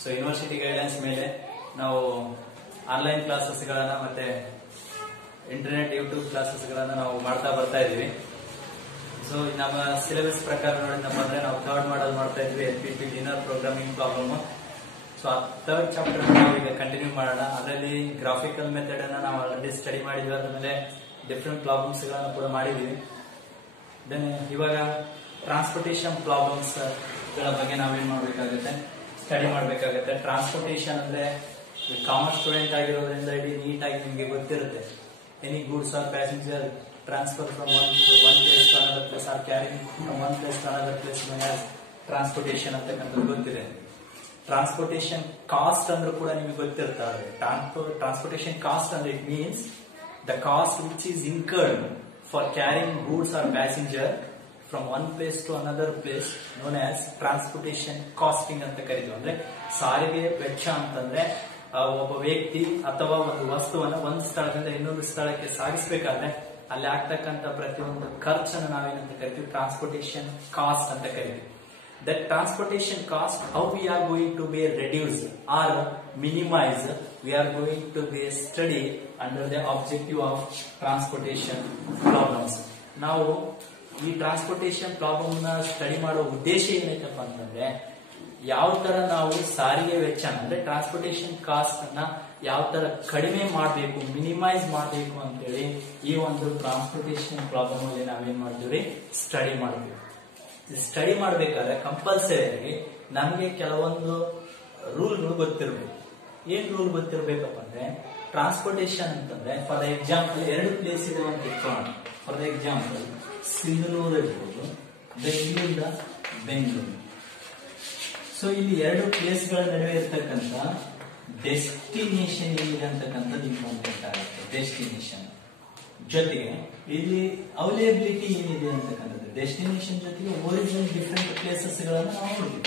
So university guidance ಮೇಲೆ ನಾವು online classes ಗಳನ್ನ ಮತ್ತೆ ಇಂಟರ್ನೆಟ್ ಯೂಟ್ಯೂಬ್ ಕ್ಲಾಸಸ್ ಗಳನ್ನ ನಾವು ಮಾಡ್ತಾ ಬರ್ತಾ ಇದೀವಿ. ಸೊ ನಮ್ಮ ಸಿಲೆಬಸ್ ಪ್ರಕಾರ ನೋಡಿದ್ನಪ್ಪ ಅಂದ್ರೆ ನಾವು ಥರ್ಡ್ ಮಾಡಲ್ ಮಾಡ್ತಾ ಇದ್ವಿ LPP linear programming problem. So ಆ ಥರ್ಡ್ ಚಾಪ್ಟರ್ ನಾವು ಈಗ ಕಂಟಿನ್ಯೂ ಮಾಡೋಣ. ಅದರಲ್ಲಿ ಗ್ರಾಫಿಕಲ್ ಮೆಥಡ್ ಅನ್ನ ನಾವು ಆಲ್ರೆಡಿ ಸ್ಟಡಿ ಮಾಡಿದ್ವಿ, ಅದ್ಮೇಲೆ ಡಿಫ್ರೆಂಟ್ ಪ್ರಾಬ್ಲಮ್ಸ್ ಗಳನ್ನ ಕೂಡ ಮಾಡಿದೀವಿ. ದೆನ್ ಇವಾಗ ಟ್ರಾನ್ಸ್ಪೋರ್ಟೇಷನ್ ಪ್ರಾಬ್ಲಮ್ಸ್ ಗಳ ಬಗ್ಗೆ ನಾವೇನ್ ಮಾಡ್ಬೇಕಾಗುತ್ತೆ, ಸ್ಟಡಿ ಮಾಡ್ಬೇಕಾಗುತ್ತೆ. ಟ್ರಾನ್ಸ್ಪೋರ್ಟೇಷನ್ ಅಂದ್ರೆ ಕಾಮರ್ಸ್ ಸ್ಟೂಡೆಂಟ್ ಆಗಿರೋದ್ರಿಂದ ಇಡೀ ನೀಟ್ ಆಗಿ ನಿಮ್ಗೆ ಗೊತ್ತಿರುತ್ತೆ. Any goods or passenger transfer from one place to another place or carrying from one place to another place transportation ಅಂತಕ್ಕಂಥದ್ದು ಗೊತ್ತಿದೆ. ಟ್ರಾನ್ಸ್ಪೋರ್ಟೇಷನ್ ಕಾಸ್ಟ್ ಅಂದ್ರೂ ಕೂಡ ನಿಮಗೆ ಗೊತ್ತಿರ್ತಾರೆ. ಟ್ರಾನ್ಸ್ಪೋರ್ಟೇಷನ್ ಕಾಸ್ಟ್ ಅಂದ್ರೆ it means the cost which is incurred for carrying goods or passenger from one place to another place known as transportation costing ಅಂತ ಕರೀತೀವಿ. ಅಂದ್ರೆ ಸಾರಿಗೆ ವೆಚ್ಚ ಅಂತಂದ್ರೆ ಒಬ್ಬ ವ್ಯಕ್ತಿ ಅಥವಾ ಒಂದು ವಸ್ತುವನ್ನ ಒಂದು ಸ್ಥಳದಿಂದ ಇನ್ನೊಂದು ಸ್ಥಳಕ್ಕೆ ಸಾಗಿಸಬೇಕಾದ್ರೆ ಅಲ್ಲಿ ಆಗ್ತಕ್ಕಂಥ ಪ್ರತಿಯೊಂದು ಖರ್ಚನ್ನು ನಾವೇನಂತ ಕರಿತೀವಿ, ಟ್ರಾನ್ಸ್ಪೋರ್ಟೇಷನ್ ಕಾಸ್ಟ್ ಅಂತ ಕರಿತೀವಿ. That transportation cost, how we are going to be reduced or minimized, we are going to be study under the objective of transportation problems. ನಾವು ಈ ಟ್ರಾನ್ಸ್ಪೋರ್ಟೇಷನ್ ಪ್ರಾಬ್ಲಮ್ ನ ಸ್ಟಡಿ ಮಾಡೋ ಉದ್ದೇಶ ಏನೈತಪ್ಪ ಅಂತಂದ್ರೆ, ಯಾವ ತರ ನಾವು ಸಾರಿಗೆ ವೆಚ್ಚ ಅಂದ್ರೆ ಟ್ರಾನ್ಸ್ಪೋರ್ಟೇಷನ್ ಕಾಸ್ಟ್ ಅನ್ನ ಯಾವ ತರ ಕಡಿಮೆ ಮಾಡಬೇಕು, ಮಿನಿಮೈಸ್ ಮಾಡಬೇಕು ಅಂತೇಳಿ ಈ ಒಂದು ಟ್ರಾನ್ಸ್ಪೋರ್ಟೇಷನ್ ಪ್ರಾಬ್ಲಮ್ ಅಲ್ಲಿ ನಾವೇನ್ ಮಾಡ್ತೀವಿ, ಸ್ಟಡಿ ಮಾಡ್ತೀವಿ. ಸ್ಟಡಿ ಮಾಡ್ಬೇಕಾದ್ರೆ ಕಂಪಲ್ಸರಿ ನಮ್ಗೆ ಕೆಲವೊಂದು ರೂಲ್ಗಳು ಗೊತ್ತಿರಬೇಕು. ಏನ್ ರೂಲ್ ಗೊತ್ತಿರ್ಬೇಕಪ್ಪ ಅಂದ್ರೆ, ಟ್ರಾನ್ಸ್ಪೋರ್ಟೇಷನ್ ಅಂತಂದ್ರೆ ಫಾರ್ ಎಕ್ಸಾಂಪಲ್ 2 ಪ್ಲೇಸ್ ಇದೆ ಅಂತ ಇಟ್ಕೊಳ್ಳೋಣ. ಫಾರ್ ಎಕ್ಸಾಂಪಲ್ ಸಿಂಧನೂರು ಇರ್ಬೋದು, ಬೆಂಗಳೂರಿಂದ ಬೆಂಗಳೂರು. ಸೊ ಇಲ್ಲಿ 2 ಪ್ಲೇಸ್ ಗಳ ನಡುವೆ ಇರ್ತಕ್ಕಂಥ ಡೆಸ್ಟಿನೇಷನ್ ಏನಿದೆ ಅಂತಕ್ಕಂಥದ್ದು ಇಂಪಾರ್ಟೆಂಟ್ ಆಗುತ್ತೆ. ಡೆಸ್ಟಿನೇಷನ್ ಜೊತೆಗೆ ಇಲ್ಲಿ ಅವೈಲೇಬಿಲಿಟಿ ಏನಿದೆ ಅಂತಕ್ಕಂಥದ್ದು, ಡೆಸ್ಟಿನೇಷನ್ ಜೊತೆಗೆ ಒರಿಜಿನ್ ಡಿಫ್ರೆಂಟ್ ಪ್ಲೇಸಸ್ ಗಳನ್ನ ನಾವು ನೋಡ್ತೀವಿ.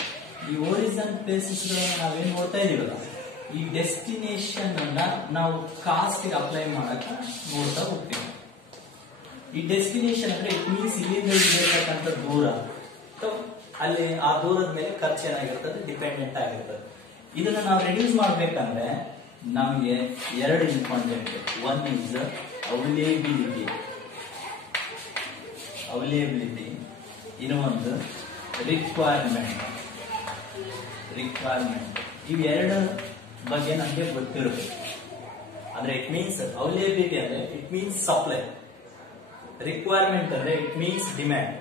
ಈ ಒರಿಜಿನ್ ಪ್ಲೇಸಸ್ ಗಳನ್ನ ನಾವೇನ್ ನೋಡ್ತಾ ಇದೀವಲ್ಲ, ಈ ಡೆಸ್ಟಿನೇಷನ್ ಅನ್ನ ನಾವು ಕಾಸ್ಟ್ ಗೆ ಅಪ್ಲೈ ಮಾಡಕ ನೋಡ್ತಾ ಹೋಗ್ತೀವಿ. ಈ ಡೆಸ್ಟಿನೇಷನ್ ಅಂದ್ರೆ ಇಟ್ ಮೀನ್ಸ್ ಇಲ್ಲಿಂದ ಇರತಕ್ಕಂಥ ದೂರ, ಅಲ್ಲಿ ಆ ದೂರದ ಮೇಲೆ ಖರ್ಚು ಏನಾಗಿರ್ತದೆ, ಡಿಪೆಂಡೆಂಟ್ ಆಗಿರ್ತದೆ. ಇದನ್ನ ನಾವು ರೆಡ್ಯೂಸ್ ಮಾಡ್ಬೇಕಂದ್ರೆ ನಮ್ಗೆ 2 ಇಂಪಾರ್ಟೆಂಟ್. ಒನ್ ಇಸ್ ಅವೈಲೇಬಿಲಿಟಿ, ಇನ್ನೊಂದು ರಿಕ್ವೈರ್ಮೆಂಟ್. ಇವೆರಡು ಬಗ್ಗೆ ನಮ್ಗೆ ಗೊತ್ತಿರಬೇಕು. ಅಂದ್ರೆ ಇಟ್ ಮೀನ್ಸ್ ಅವೈಲೇಬಿಲಿಟಿ ಅಂದ್ರೆ ಇಟ್ ಮೀನ್ಸ್ ಸಪ್ಲೈ, ರಿಕ್ವೈರ್ಮೆಂಟ್ ಅಂದ್ರೆ ಇಟ್ ಮೀನ್ಸ್ ಡಿಮ್ಯಾಂಡ್.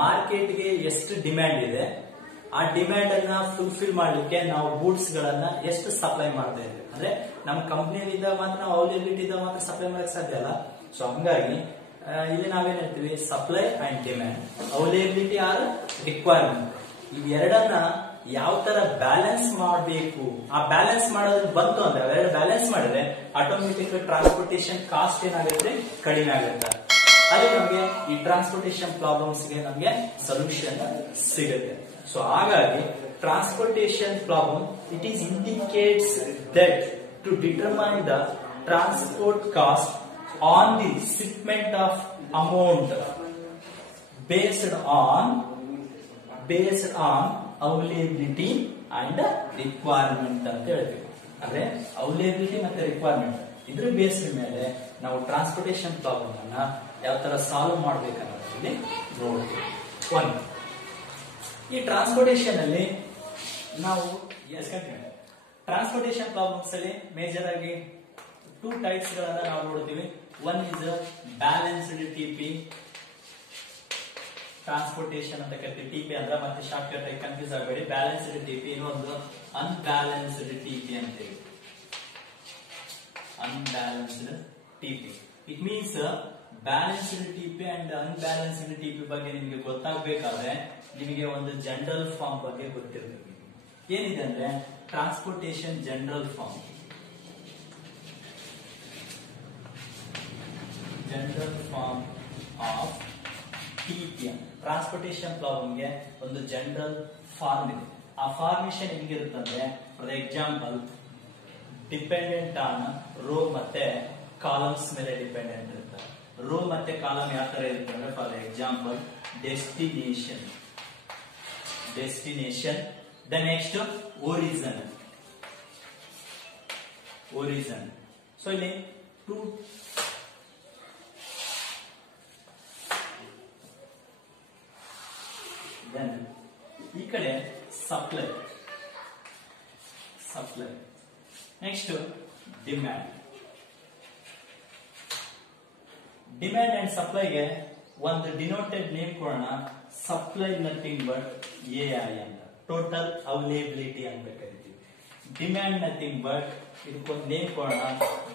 ಮಾರ್ಕೆಟ್ಗೆ ಎಷ್ಟು ಡಿಮ್ಯಾಂಡ್ ಇದೆ, ಆ ಡಿಮ್ಯಾಂಡ್ ಅನ್ನ ಫುಲ್ಫಿಲ್ ಮಾಡ್ಲಿಕ್ಕೆ ನಾವು ಗೂಡ್ಸ್ ಗಳನ್ನ ಎಷ್ಟು ಸಪ್ಲೈ ಮಾಡ್ತಾ ಇದ್ದೀವಿ. ಅಂದ್ರೆ ನಮ್ಮ ಕಂಪ್ನಿಯಿಂದ ಮಾತ್ರ ನಾವು ಅವೈಲೇಬಿಲಿಟಿ ಇದ್ದಾಗ ಮಾತ್ರ ಸಪ್ಲೈ ಮಾಡಕ್ ಸಾಧ್ಯ ಅಲ್ಲ. ಸೊ ಹಂಗಾಗಿ ಇಲ್ಲಿ ನಾವೇನ್ ಹೇಳ್ತೀವಿ, supply and demand, availability or requirement. ಇವೆರಡನ್ನ ಯಾವ ತರ ಬ್ಯಾಲೆನ್ಸ್ ಮಾಡಬೇಕು, ಆ ಬ್ಯಾಲೆನ್ಸ್ ಮಾಡೋದು ಬಂತು ಅಂದ್ರೆ ಅವೆರಡು ಬ್ಯಾಲೆನ್ಸ್ ಮಾಡಿದ್ರೆ ಆಟೋಮೆಟಿಕ್ ಟ್ರಾನ್ಸ್ಪೋರ್ಟೇಷನ್ ಕಾಸ್ಟ್ ಏನಾಗುತ್ತೆ, ಕಡಿಮೆ ಆಗುತ್ತೆ. ಅಲ್ಲಿ ನಮಗೆ ಈ ಟ್ರಾನ್ಸ್ಪೋರ್ಟೇಷನ್ ಪ್ರಾಬ್ಲಮ್ಸ್ ಗೆ ನಮಗೆ ಸೊಲ್ಯೂಷನ್ ಸಿಗುತ್ತೆ. ಸೊ ಹಾಗಾಗಿ transportation problem it is indicates that to determine the transport cost on the shipment of amount based on availability and requirement ಅಂತ ಹೇಳ್ತೀವಿ. ಅಂದ್ರೆ ಅವೈಲೇಬಿಲಿಟಿ ಮತ್ತೆ ರಿಕ್ವೈರ್ಮೆಂಟ್ ಇದ್ರ ಬೇಸ್ಡ್ ಮೇಲೆ ನಾವು ಟ್ರಾನ್ಸ್ಪೋರ್ಟೇಷನ್ ಪ್ರಾಬ್ಲಮ್ ಅನ್ನ ಯಾವ ತರ ಸಾಲ್ವ್ ಮಾಡ್ಬೇಕನ್ನೋದ್ರಲ್ಲಿ ನೋಡ್ತೀವಿ. ಒಂದು, ಈ ಟ್ರಾನ್ಸ್ಪೋರ್ಟೇಷನ್ ಅಲ್ಲಿ ನಾವು ಟ್ರಾನ್ಸ್ಪೋರ್ಟೇಷನ್ ಪ್ರಾಬ್ಲಮ್ಸ್ ಅಲ್ಲಿ ಮೇಜರ್ ಆಗಿ 2 ಟೈಪ್ಸ್ ಗಳನ್ನ ನಾವು ನೋಡ್ತೀವಿ. One is balanced TP, transportation ಅಂತ ಕರಿತೀವಿ. ಟಿಪಿ ಅಂದ್ರೆ ಮತ್ತೆ ಶಾರ್ಟ್ ಕಟ್ ಆಗಿ ಕನ್ಫ್ಯೂಸ್ ಆಗಬೇಡಿ. ಬ್ಯಾಲೆನ್ಸ್ಡ್ ಟಿಪಿ, ಇನ್ನೊಂದು ಅನ್ಬ್ಯಾಲೆನ್ಸ್ಡ್ ಟಿಪಿ ಅಂತೇಳಿ. Unbalanced TP it means balanced TP and unbalanced TP ಬಗ್ಗೆ ನಿಮಗೆ ಗೊತ್ತಾಗಬೇಕಾದ್ರೆ ನಿಮಗೆ ಒಂದು ಜನರಲ್ ಫಾರ್ಮ್ ಬಗ್ಗೆ ಗೊತ್ತಿರಬೇಕು. ಏನಿದೆ ಅಂದ್ರೆ transportation general form. General form of TPM transportation ಪ್ರಾಬ್ಲಮ್ಗೆ ಒಂದು ಜನರಲ್ ಫಾರ್ಮ್ ಇದೆ. ಆ ಫಾರ್ಮೇಶನ್ ಹೆಂಗಿರುತ್ತಂದ್ರೆ, for example dependent on row ಮತ್ತೆ ಕಾಲಮ್ಸ್ ಮೇಲೆ ಡಿಪೆಂಡೆಂಟ್ ಇರುತ್ತೆ. ರೋ ಮತ್ತೆ ಕಾಲಮ್ ಯಾವ ತರ ಇರುತ್ತೆ ಅಂದ್ರೆ, for example destination Then next origin. So ಇಲ್ಲಿ two then ಈ ಕಡೆ supply. Next demand and supply ಗೆ ಒಂದು ಡಿನೋಟೆಡ್ ನೇಮ್ ಕೊಡೋಣ. ಸಪ್ಲೈ ನಥಿಂಗ್ ಬಟ್ AI ಅಂತ, ಟೋಟಲ್ ಅವೈಲೇಬಿಲಿಟಿ ಅಂತ ಕರಿತೀವಿ. ಡಿಮ್ಯಾಂಡ್ ನಥಿಂಗ್ ಬಟ್ ಇದಕ್ಕೊಂದು ನೇಮ್ ಕೊಡೋಣ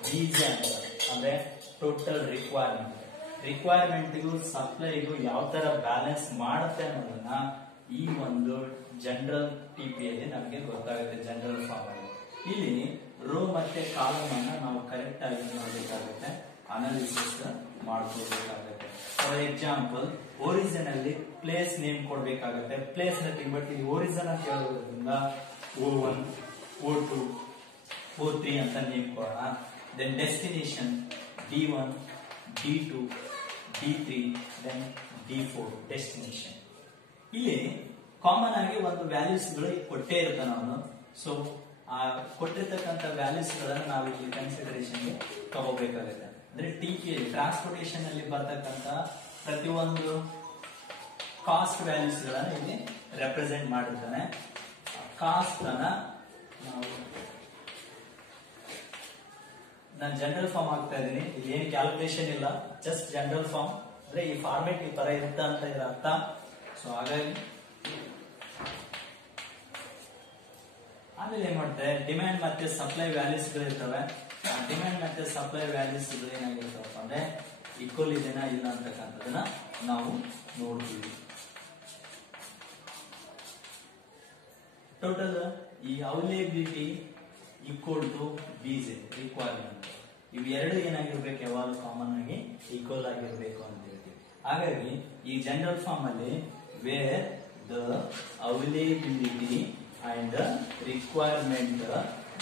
BJ ಅಂತ, ಅಂದ್ರೆ ಟೋಟಲ್ ರಿಕ್ವೈರ್ಮೆಂಟ್ಗೂ ಸಪ್ಲೈಗೂ ಯಾವ ತರ ಬ್ಯಾಲೆನ್ಸ್ ಮಾಡುತ್ತೆ ಅನ್ನೋದನ್ನ ಈ ಒಂದು ಜನರಲ್ TP ಅಲ್ಲಿ ನಮಗೆ ಗೊತ್ತಾಗುತ್ತೆ. ಜನರಲ್ ಫಾರ್ಮ್ ಅಲ್ಲಿ ಇಲ್ಲಿ ರೋ ಮತ್ತೆ ಕಾಲಮ್ ಅನ್ನ ನಾವು ಕರೆಕ್ಟ್ ಆಗಿ ನೋಡಬೇಕಾಗುತ್ತೆ, ಅನಾಲಿಸಿಸ್ ಮಾಡ್ಕೋಬೇಕಾಗುತ್ತೆ. ಫಾರ್ ಎಕ್ಸಾಂಪಲ್ ಒರಿಜಿನ್ ಅಲ್ಲಿ ಪ್ಲೇಸ್ ನೇಮ್ ಕೊಡ್ಬೇಕಾಗುತ್ತೆ. ಪ್ಲೇಸ್ ನಥಿಂಗ್ ಬಟ್ ಇಲ್ಲಿ ಒರಿಜಿನ್ ಅಂತ ಹೇಳೋದ್ರಿಂದ O1, O2, O3 ಅಂತ ನೇಮ್ ಕೊಡೋಣ. Then destination D1, D2, D3, then D4 destination. ಇಲ್ಲಿ ಕಾಮನ್ ಆಗಿ ಒಂದು ವ್ಯಾಲ್ಯೂಸ್ ಗಳು ಕೊಟ್ಟೇ ಇರ್ತಾನೆ ಅವನು. ಸೊ ಆ ಕೊಟ್ಟಿರ್ತಕ್ಕಂಥ ವ್ಯಾಲ್ಯೂಸ್ ಗಳನ್ನ ನಾವು ಇಲ್ಲಿ ಕನ್ಸಿಡರೇಷನ್ ಗೆ ತಗೋಬೇಕಾಗುತ್ತೆ. ಅಂದ್ರೆ TP ಟ್ರಾನ್ಸ್ಪೋರ್ಟೇಷನ್ ಅಲ್ಲಿ ಬರ್ತಕ್ಕಂಥ ಪ್ರತಿಯೊಂದು ಕಾಸ್ಟ್ ವ್ಯಾಲ್ಯೂಸ್ ಗಳನ್ನ ಇಲ್ಲಿ ರೆಪ್ರೆಸೆಂಟ್ ಮಾಡಿರ್ತಾನೆ. ಕಾಸ್ಟ್ ಅನ್ನ ನಾನು ಜನರಲ್ ಫಾರ್ಮ್ ಆಗ್ತಾ ಇದೀನಿ. ಇಲ್ಲಿ ಏನು ಕ್ಯಾಲ್ಕುಲೇಷನ್ ಇಲ್ಲ, ಜಸ್ಟ್ ಜನರಲ್ ಫಾರ್ಮ್. ಅಂದ್ರೆ ಈ ಫಾರ್ಮೆಟ್ ಈ ತರ ಇರುತ್ತೆ ಅಂತ ಇದರ ಅರ್ಥ. ಸೊ ಹಾಗಾಗಿ ಆಮೇಲೆ ಏನ್ ಮಾಡ್ತಾರೆ, ಡಿಮ್ಯಾಂಡ್ ಮತ್ತೆ ಸಪ್ಲೈ ವ್ಯಾಲ್ಯೂಸ್ ಗಳು ಇರ್ತವೆ. ಡಿಮ್ಯಾಂಡ್ ಮತ್ತೆ ಸಪ್ಲೈ ವ್ಯಾಲ್ಯೂಸ್ ಏನಾಗಿರ್ತವಪ್ಪ ಅಂದ್ರೆ ಈಕ್ವಲ್ ಇದೆನಾ ಇಲ್ಲ ಅಂತಕ್ಕಂಥದನ್ನ ನಾವು ನೋಡ್ತೀವಿ. ಟೋಟಲ್ ಈ availability equal to BJ requirement, ಇವೆರಡು ಏನಾಗಿರ್ಬೇಕು, ಯಾವಾಗ ಕಾಮನ್ ಆಗಿ ಈಕ್ವಲ್ ಆಗಿರ್ಬೇಕು ಅಂತ ಹೇಳ್ತೀವಿ. ಹಾಗಾಗಿ ಈ ಜನರಲ್ ಫಾರ್ಮ್ ಅಲ್ಲಿ where the availability and requirement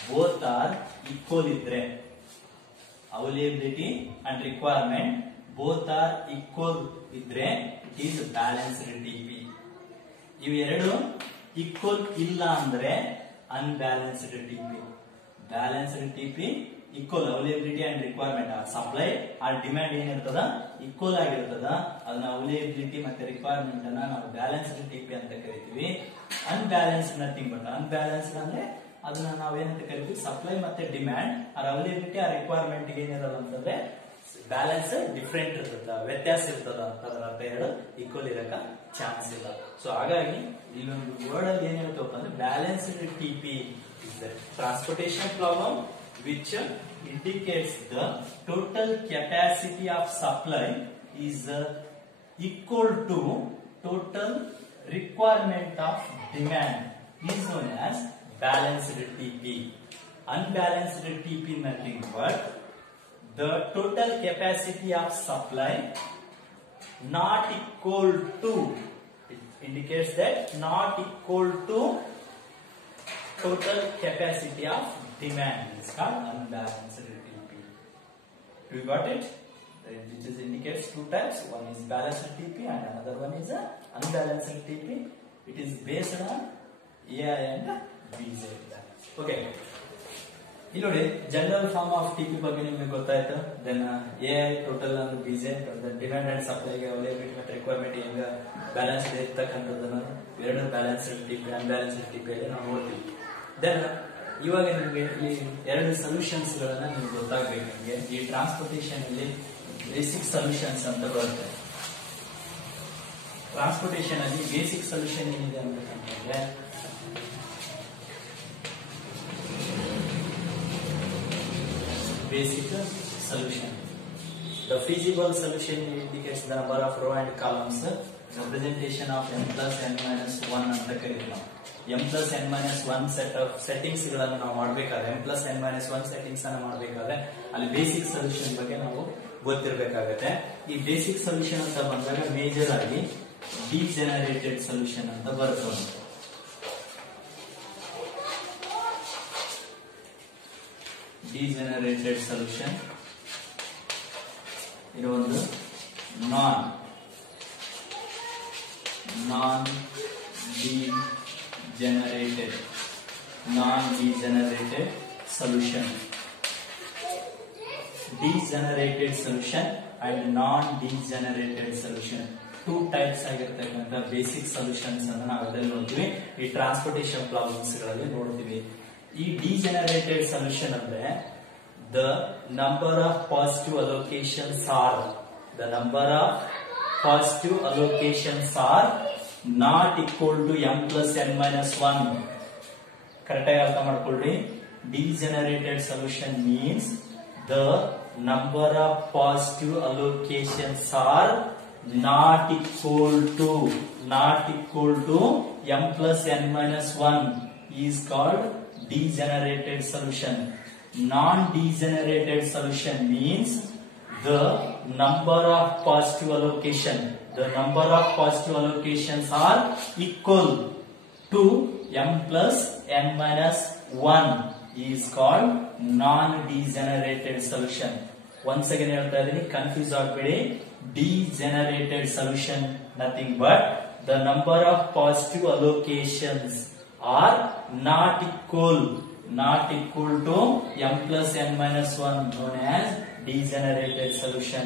both are equal ಇದ್ರೆ, availability and requirement both are equal ಇದ್ರೆ it is balanced TP. ಇವೆರಡು ಈಕ್ವಲ್ ಇಲ್ಲ ಅಂದ್ರೆ unbalanced TP. Balanced TP equal availability and requirement, supply ಆ ಡಿಮ್ಯಾಂಡ್ ಏನಿರ್ತದ equal ಆಗಿರ್ತದ, ಅದನ್ನ ಅವೈಲೇಬಿಲಿಟಿ ಮತ್ತೆ ರಿಕ್ವೈರ್ಮೆಂಟ್ ಅನ್ನ ನಾವು ಬ್ಯಾಲೆನ್ಸ್ಡ್ TP ಅಂತ ಕರಿತೀವಿ. ಅನ್ಬ್ಯಾಲೆನ್ಸ್ಡ್ ನಥಿಂಗ್ ಬಟ್, ಅನ್ಬ್ಯಾಲೆನ್ಸ್ಡ್ ಅಂದ್ರೆ ಅದನ್ನ ನಾವೇನಂತ ಕರಿತೀವಿ, ಸಪ್ಲೈ ಮತ್ತೆ ಡಿಮ್ಯಾಂಡ್ ಆ ಅವೈಲೇಬಿಲಿಟಿ ಆ ರಿಕ್ವೈರ್ಮೆಂಟ್ ಏನಿರಲ್ಲ ಅಂತಂದ್ರೆ ಬ್ಯಾಲೆನ್ಸ್ ಡಿಫ್ರೆಂಟ್ ಇರ್ತದ, ವ್ಯತ್ಯಾಸ ಇರ್ತದ. ಅದರ ಅರ್ಥ ಎರಡು ಈಕ್ವಲ್ ಇರಕ ಚಾನ್ಸ್ ಇಲ್ಲ. ಸೊ ಹಾಗಾಗಿ ಇಲ್ಲೊಂದು ವರ್ಡ್ ಅಲ್ಲಿ ಏನ್ ಹೇಳ್ತಪ್ಪ ಅಂದ್ರೆ balanced TP is the transportation problem which indicates the total capacity of supply is equal to total requirement of demand is known as balanced TP. Unbalanced TP nothing but the total capacity of supply not equal to, it indicates that not equal to total capacity of demand is called unbalanced TP. You got it? Which is indicates two types. One is balanced TP and another one is unbalanced TP. It is based on AI and BJ. Okay. ಇಲ್ಲಿ ನೋಡಿ general form of TP ಬಗ್ಗೆ ನಿಮಗೆ ಗೊತ್ತಾಯ್ತು. Then AI total and BJ, demand and ಸಪ್ಲೈಗೆ availability ಮತ್ತು requirement ಹೆಂಗ balance ಇರ್ತಕ್ಕಂಥದ್ದನ್ನ ಎರಡು ಬ್ಯಾಲೆನ್ಸ್ಡ್ TP ಅನ್ಬ್ಯಾಲೆನ್ಸ್ಡ್ TP ಅಲ್ಲಿ ನಾವು ನೋಡ್ತೀವಿ. ದೆನ್ ಇವಾಗ ನಿಮಗೆ ಈ ಎರಡು ಸೊಲ್ಯೂಷನ್ಸ್ ಗಳನ್ನ ನಿಮ್ಗೆ ಗೊತ್ತಾಗಬೇಕು. ನಿಮಗೆ ಈ ಟ್ರಾನ್ಸ್ಪೋರ್ಟೇಷನ್ ಅಲ್ಲಿ ಬೇಸಿಕ್ ಸೊಲ್ಯೂಷನ್ಸ್ ಅಂತ ಬರುತ್ತೆ. ಟ್ರಾನ್ಸ್ಪೋರ್ಟೇಷನ್ ಅಲ್ಲಿ ಬೇಸಿಕ್ ಸೊಲ್ಯೂಷನ್ ಏನಿದೆ ಅಂತಂದ್ರೆ basic solution. The feasible solution indicates the number of row and columns. Representation of m plus n minus 1 ಅಂತ ಕರೀತೀವಿ ನಾವು. m plus n minus 1 set of settings ಗಳನ್ನು ನಾವು ಮಾಡಬೇಕಾದ್ರೆ, m plus n minus 1 settings ಅನ್ನು ಮಾಡಬೇಕಾದ್ರೆ ಅಲ್ಲಿ ಬೇಸಿಕ್ ಸೊಲ್ಯೂಷನ್ ಬಗ್ಗೆ ನಾವು ಗೊತ್ತಿರಬೇಕಾಗುತ್ತೆ. ಈ ಬೇಸಿಕ್ ಸೊಲ್ಯೂಷನ್ ಅಂತ ಬಂದಾಗ ಮೇಜರ್ ಆಗಿ ಡಿಜೆನರೇಟೆಡ್ ಸೊಲ್ಯೂಷನ್ ಅಂತ ಬರುತ್ತೆ. ಡಿಜೆನರೇಟೆಡ್ ಸೊಲ್ಯೂಷನ್ ಇದು ಒಂದು ನಾನ್ generated, non-degenerated solution. Degenerated solution and non-degenerated solution. Two types ಆಗಿರತಕ್ಕಂತ ಬೇಸಿಕ್ ಸೊಲ್ಯೂಷನ್ಸ್ ಅನ್ನು ನಾವು ಅದರಲ್ಲಿ ನೋಡ್ತೀವಿ. ಈ ಟ್ರಾನ್ಸ್ಪೋರ್ಟೇಷನ್ ಪ್ರಾಬ್ಲಮ್ಸ್ ಗಳಲ್ಲಿ ನೋಡ್ತೀವಿ. ಈ ಡಿಜೆನರೇಟೆಡ್ ಸೊಲ್ಯೂಷನ್ ಅಂದ್ರೆ the number of positive allocations are not equal to m plus n minus 1. Correct ಆಗಿ ಅರ್ಥ ಮಾಡ್ಕೊಳ್ಳಿ. Degenerated solution means the number of positive allocations are not equal to m plus n minus 1 is called degenerated solution. Non-degenerated solution means the number of positive allocations are equal to m plus n minus 1 is called non-degenerated solution. Once again ಹೇಳ್ತಾ ಇದೀನಿ, confuse ಆಗಬೇಡಿ. Degenerated solution nothing but the number of positive allocations are not equal to m plus n minus 1, known as degenerated solution.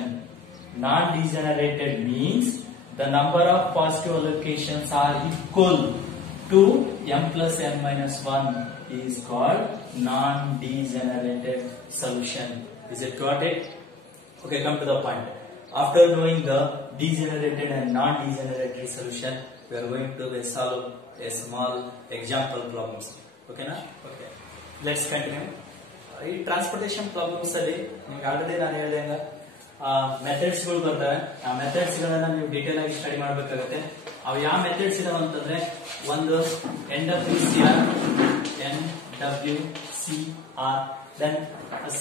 Non-degenerated means the number of positive allocations are equal to m plus n minus 1 is called non-degenerated solution. Is it got it? Okay, come to the point. After knowing the degenerated and non-degenerated solution, we are going to solve a small example problems. Okay na? Okay. Let's continue. ಈ transportation problems ಅಲ್ಲಿ ನಿಮ್ಗೆ already ನಾನು ಹೇಳಿದಂಗ methods ಗಳು ಬರ್ತವೆ. ಆ methods ಗಳನ್ನ ನೀವು detail ಆಗಿ ಸ್ಟಡಿ ಮಾಡಬೇಕಾಗುತ್ತೆ. ಅವು ಯಾವ ಮೆಥಡ್ಸ್ ಇದಾವೆ ಅಂತಂದ್ರೆ, ಒಂದು NWCR, then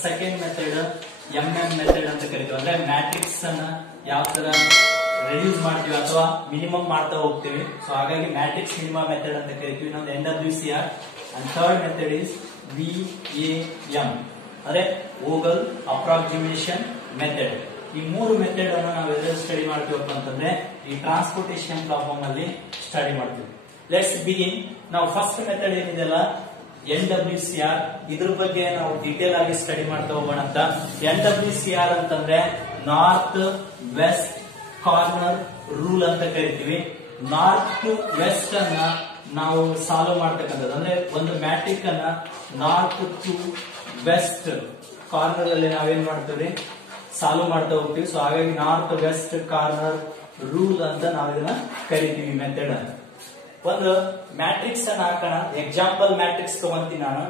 second method MM method ಅಂತ ಕರಿತೀವಿ. ಅಂದ್ರೆ ಮ್ಯಾಟ್ರಿಕ್ಸ್ ಅನ್ನ ಯಾವ ತರ ರೆಡ್ಯೂಸ್ ಮಾಡ್ತೀವಿ ಅಥವಾ ಮಿನಿಮಮ್ ಮಾಡ್ತಾ ಹೋಗ್ತೀವಿ. ಸೊ ಹಾಗಾಗಿ ಮ್ಯಾಟ್ರಿಕ್ಸ್ ಮಿನಿಮಮ್ ಮೆಥಡ್ ಅಂತ ಕರಿತೀವಿ. ಇನ್ನೊಂದು NWCR and third method is VAM ಅಂದ್ರೆ ವೋಗಲ್ ಅಪ್ರಾಕ್ಸಿಮೇಷನ್ ಮೆಥಡ್. ಈ ಮೂರು ಮೆಥಡ್ ಅನ್ನು ನಾವು ಎಲ್ಲಿ ಸ್ಟಡಿ ಮಾಡ್ತೀವಪ್ಪ ಅಂತಂದ್ರೆ ಈ ಟ್ರಾನ್ಸ್ಪೋರ್ಟೇಷನ್ ಪ್ರಾಬ್ಲಮ್ ಅಲ್ಲಿ ಸ್ಟಡಿ ಮಾಡ್ತೀವಿ. Let's begin. ನಾವು ಫಸ್ಟ್ ಮೆಥಡ್ ಏನಿದೆಲ್ಲ NWCR, ಇದ್ರ ಬಗ್ಗೆ ನಾವು ಡೀಟೇಲ್ ಆಗಿ ಸ್ಟಡಿ ಮಾಡ್ತಾ ಹೋಗೋಣ ಅಂತ. NWCR ಅಂತಂದ್ರೆ ನಾರ್ತ್ ವೆಸ್ಟ್ ಕಾರ್ನರ್ ರೂಲ್ ಅಂತ ಕರಿತೀವಿ. ನಾರ್ತ್ ಟು ವೆಸ್ಟ್ ಅನ್ನ ನಾವು ಸಾಲ್ವ್ ಮಾಡ್ತಕ್ಕಂಥದ್ದು, ಅಂದ್ರೆ ಒಂದು ಮ್ಯಾಟ್ರಿಕ್ ಅನ್ನ ನಾರ್ತ್ ಟು ವೆಸ್ಟ್ ಕಾರ್ನರ್ ಅಲ್ಲಿ ನಾವೇನ್ ಮಾಡ್ತೀವಿ, ಸಾಲ್ವ್ ಮಾಡ್ತಾ ಹೋಗ್ತೀವಿ. ಸೊ ಹಾಗಾಗಿ ನಾರ್ತ್ ವೆಸ್ಟ್ ಕಾರ್ನರ್ ರೂಲ್ ಅಂತ ನಾವಿದನ್ನ ಕರಿತೀವಿ ಮೆಥಡ್ ಅಂತ. ಒಂದು ಮ್ಯಾಟ್ರಿಕ್ಸ್ ಅನ್ನ ಹಾಕೋಣ. ಎಕ್ಸಾಂಪಲ್ ಮ್ಯಾಟ್ರಿಕ್ಸ್ ತಗೊಂತೀನಿ ನಾನು.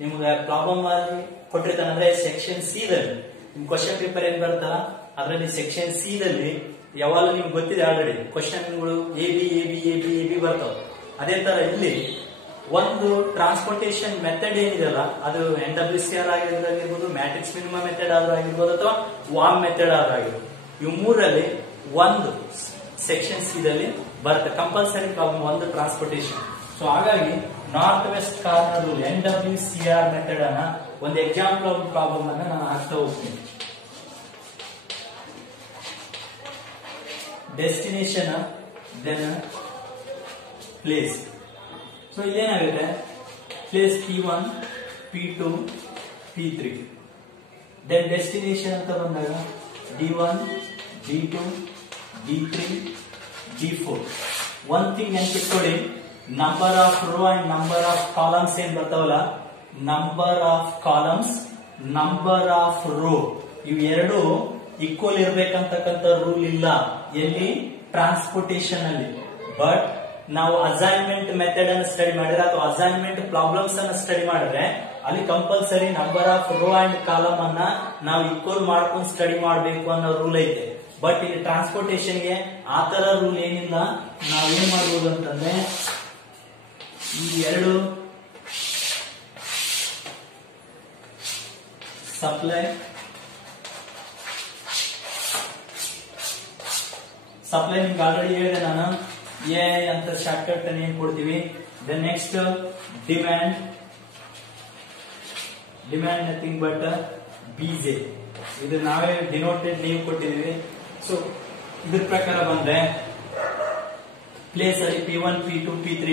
ನಿಮ್ಗೆ ಪ್ರಾಬ್ಲಮ್ ಅಲ್ಲಿ ಕೊಟ್ಟಿರ್ತಾನೆ, ಅಂದ್ರೆ ಸೆಕ್ಷನ್ ಸಿ ದಲ್ಲಿ ನಿಮ್ ಕ್ವಶನ್ ಪೇಪರ್ ಏನ್ ಬರುತ್ತಲ್ಲ ಅದರಲ್ಲಿ ಸೆಕ್ಷನ್ ಸಿ ದಲ್ಲಿ ಯಾವಾಗ ನಿಮ್ಗೆ ಗೊತ್ತಿದೆ ಆಲ್ರೆಡಿ ಕ್ವಶನ್ಗಳು ಎ ಬಿ ಬರ್ತಾವ. ಅದೇ ತರ ಇಲ್ಲಿ ಒಂದು ಟ್ರಾನ್ಸ್ಪೋರ್ಟೇಷನ್ ಮೆಥಡ್ ಏನಿದೆಲ್ಲ ಅದು NWCR ಆಗಿರ್ಬೋದು, ಮ್ಯಾಟ್ರಿಕ್ಸ್ ಮಿನಿಮಮ್ ಮೆಥಡ್ ಆದ್ರೂ ಆಗಿರ್ಬೋದು ಅಥವಾ ವಾಮ್ ಮೆಥಡ್ ಆದ್ರೂ ಆಗಿರ್ಬೋದು. ಇವು ಮೂರಲ್ಲಿ ಒಂದು ಸೆಕ್ಷನ್ ಸಿ ದಲ್ಲಿ ಬರುತ್ತೆ ಕಂಪಲ್ಸರಿ ಪ್ರಾಬ್ಲಮ್, ಒಂದು ಟ್ರಾನ್ಸ್ಪೋರ್ಟೇಷನ್. ಸೊ ಹಾಗಾಗಿ north west corner rule NWCR method ಅನ್ನ ಒಂದು ಎಕ್ಸಾಂಪಲ್ ಪ್ರಾಬ್ಲಮ್ ಅನ್ನ ನಾನು ಹಾಕ್ತಾ ಹೋಗ್ತೀನಿ. Destination then place. ಸೊ ಇದೇನಾಗುತ್ತೆ, place P1, P2, P3, then destination ಅಂತ ಬಂದಾಗ D1, D2, D3, D4. One thing ನೆನ್ಪಿಟ್ಕೊಳ್ಳಿ, number of row and number of columns ಏನ್ ಬರ್ತಾವಲ್ಲ, number of columns, number of row, ಇವೆರಡು ಈಕ್ವಲ್ ಇರ್ಬೇಕಂತಕ್ಕಂಥ ರೂಲ್ ಇಲ್ಲ ಎಲ್ಲಿ, ಟ್ರಾನ್ಸ್ಪೋರ್ಟೇಷನ್ ಅಲ್ಲಿ. ಬಟ್ ನಾವು ಅಸೈನ್ಮೆಂಟ್ ಮೆಥಡ್ ಅನ್ನು ಸ್ಟಡಿ ಮಾಡಿದ್ರೆ ಅಥವಾ ಅಸೈನ್ಮೆಂಟ್ ಪ್ರಾಬ್ಲಮ್ಸ್ ಅನ್ನು ಸ್ಟಡಿ ಮಾಡಿದ್ರೆ ಅಲ್ಲಿ compulsory number of row and column ಅನ್ನ ನಾವು ಈಕ್ವಲ್ ಮಾಡ್ಕೊಂಡು ಸ್ಟಡಿ ಮಾಡಬೇಕು ಅನ್ನೋ ರೂಲ್ ಐತೆ. ಬಟ್ ಇಲ್ಲಿ ಟ್ರಾನ್ಸ್ಪೋರ್ಟೇಷನ್ ಗೆ ಆತರ ರೂಲ್ ಏನಿಲ್ಲ. ನಾವೇನ್ ಮಾಡಬಹುದು ಅಂತಂದ್ರೆ ಈ ಎರಡು ಸಪ್ಲೈ ನಿಮ್ಗೆ ಆಲ್ರೆಡಿ ಹೇಳಿದೆ ನಾನು, ಎ ಅಂತ ಶಾರ್ಟ್ಕಟ್ ನೇಮ್ ಕೊಡ್ತೀವಿ. Then next demand nothing but BJ, ಇದು ನಾವೇ ಡಿನೋಟೆಡ್ ನೇಮ್ ಕೊಟ್ಟಿದೀವಿ. ಸೊ ಇದ್ರ ಪ್ರಕಾರ ಬಂದ್ರೆ ಪ್ಲೇಸ್ ಅಲ್ಲಿ P1 P2 P3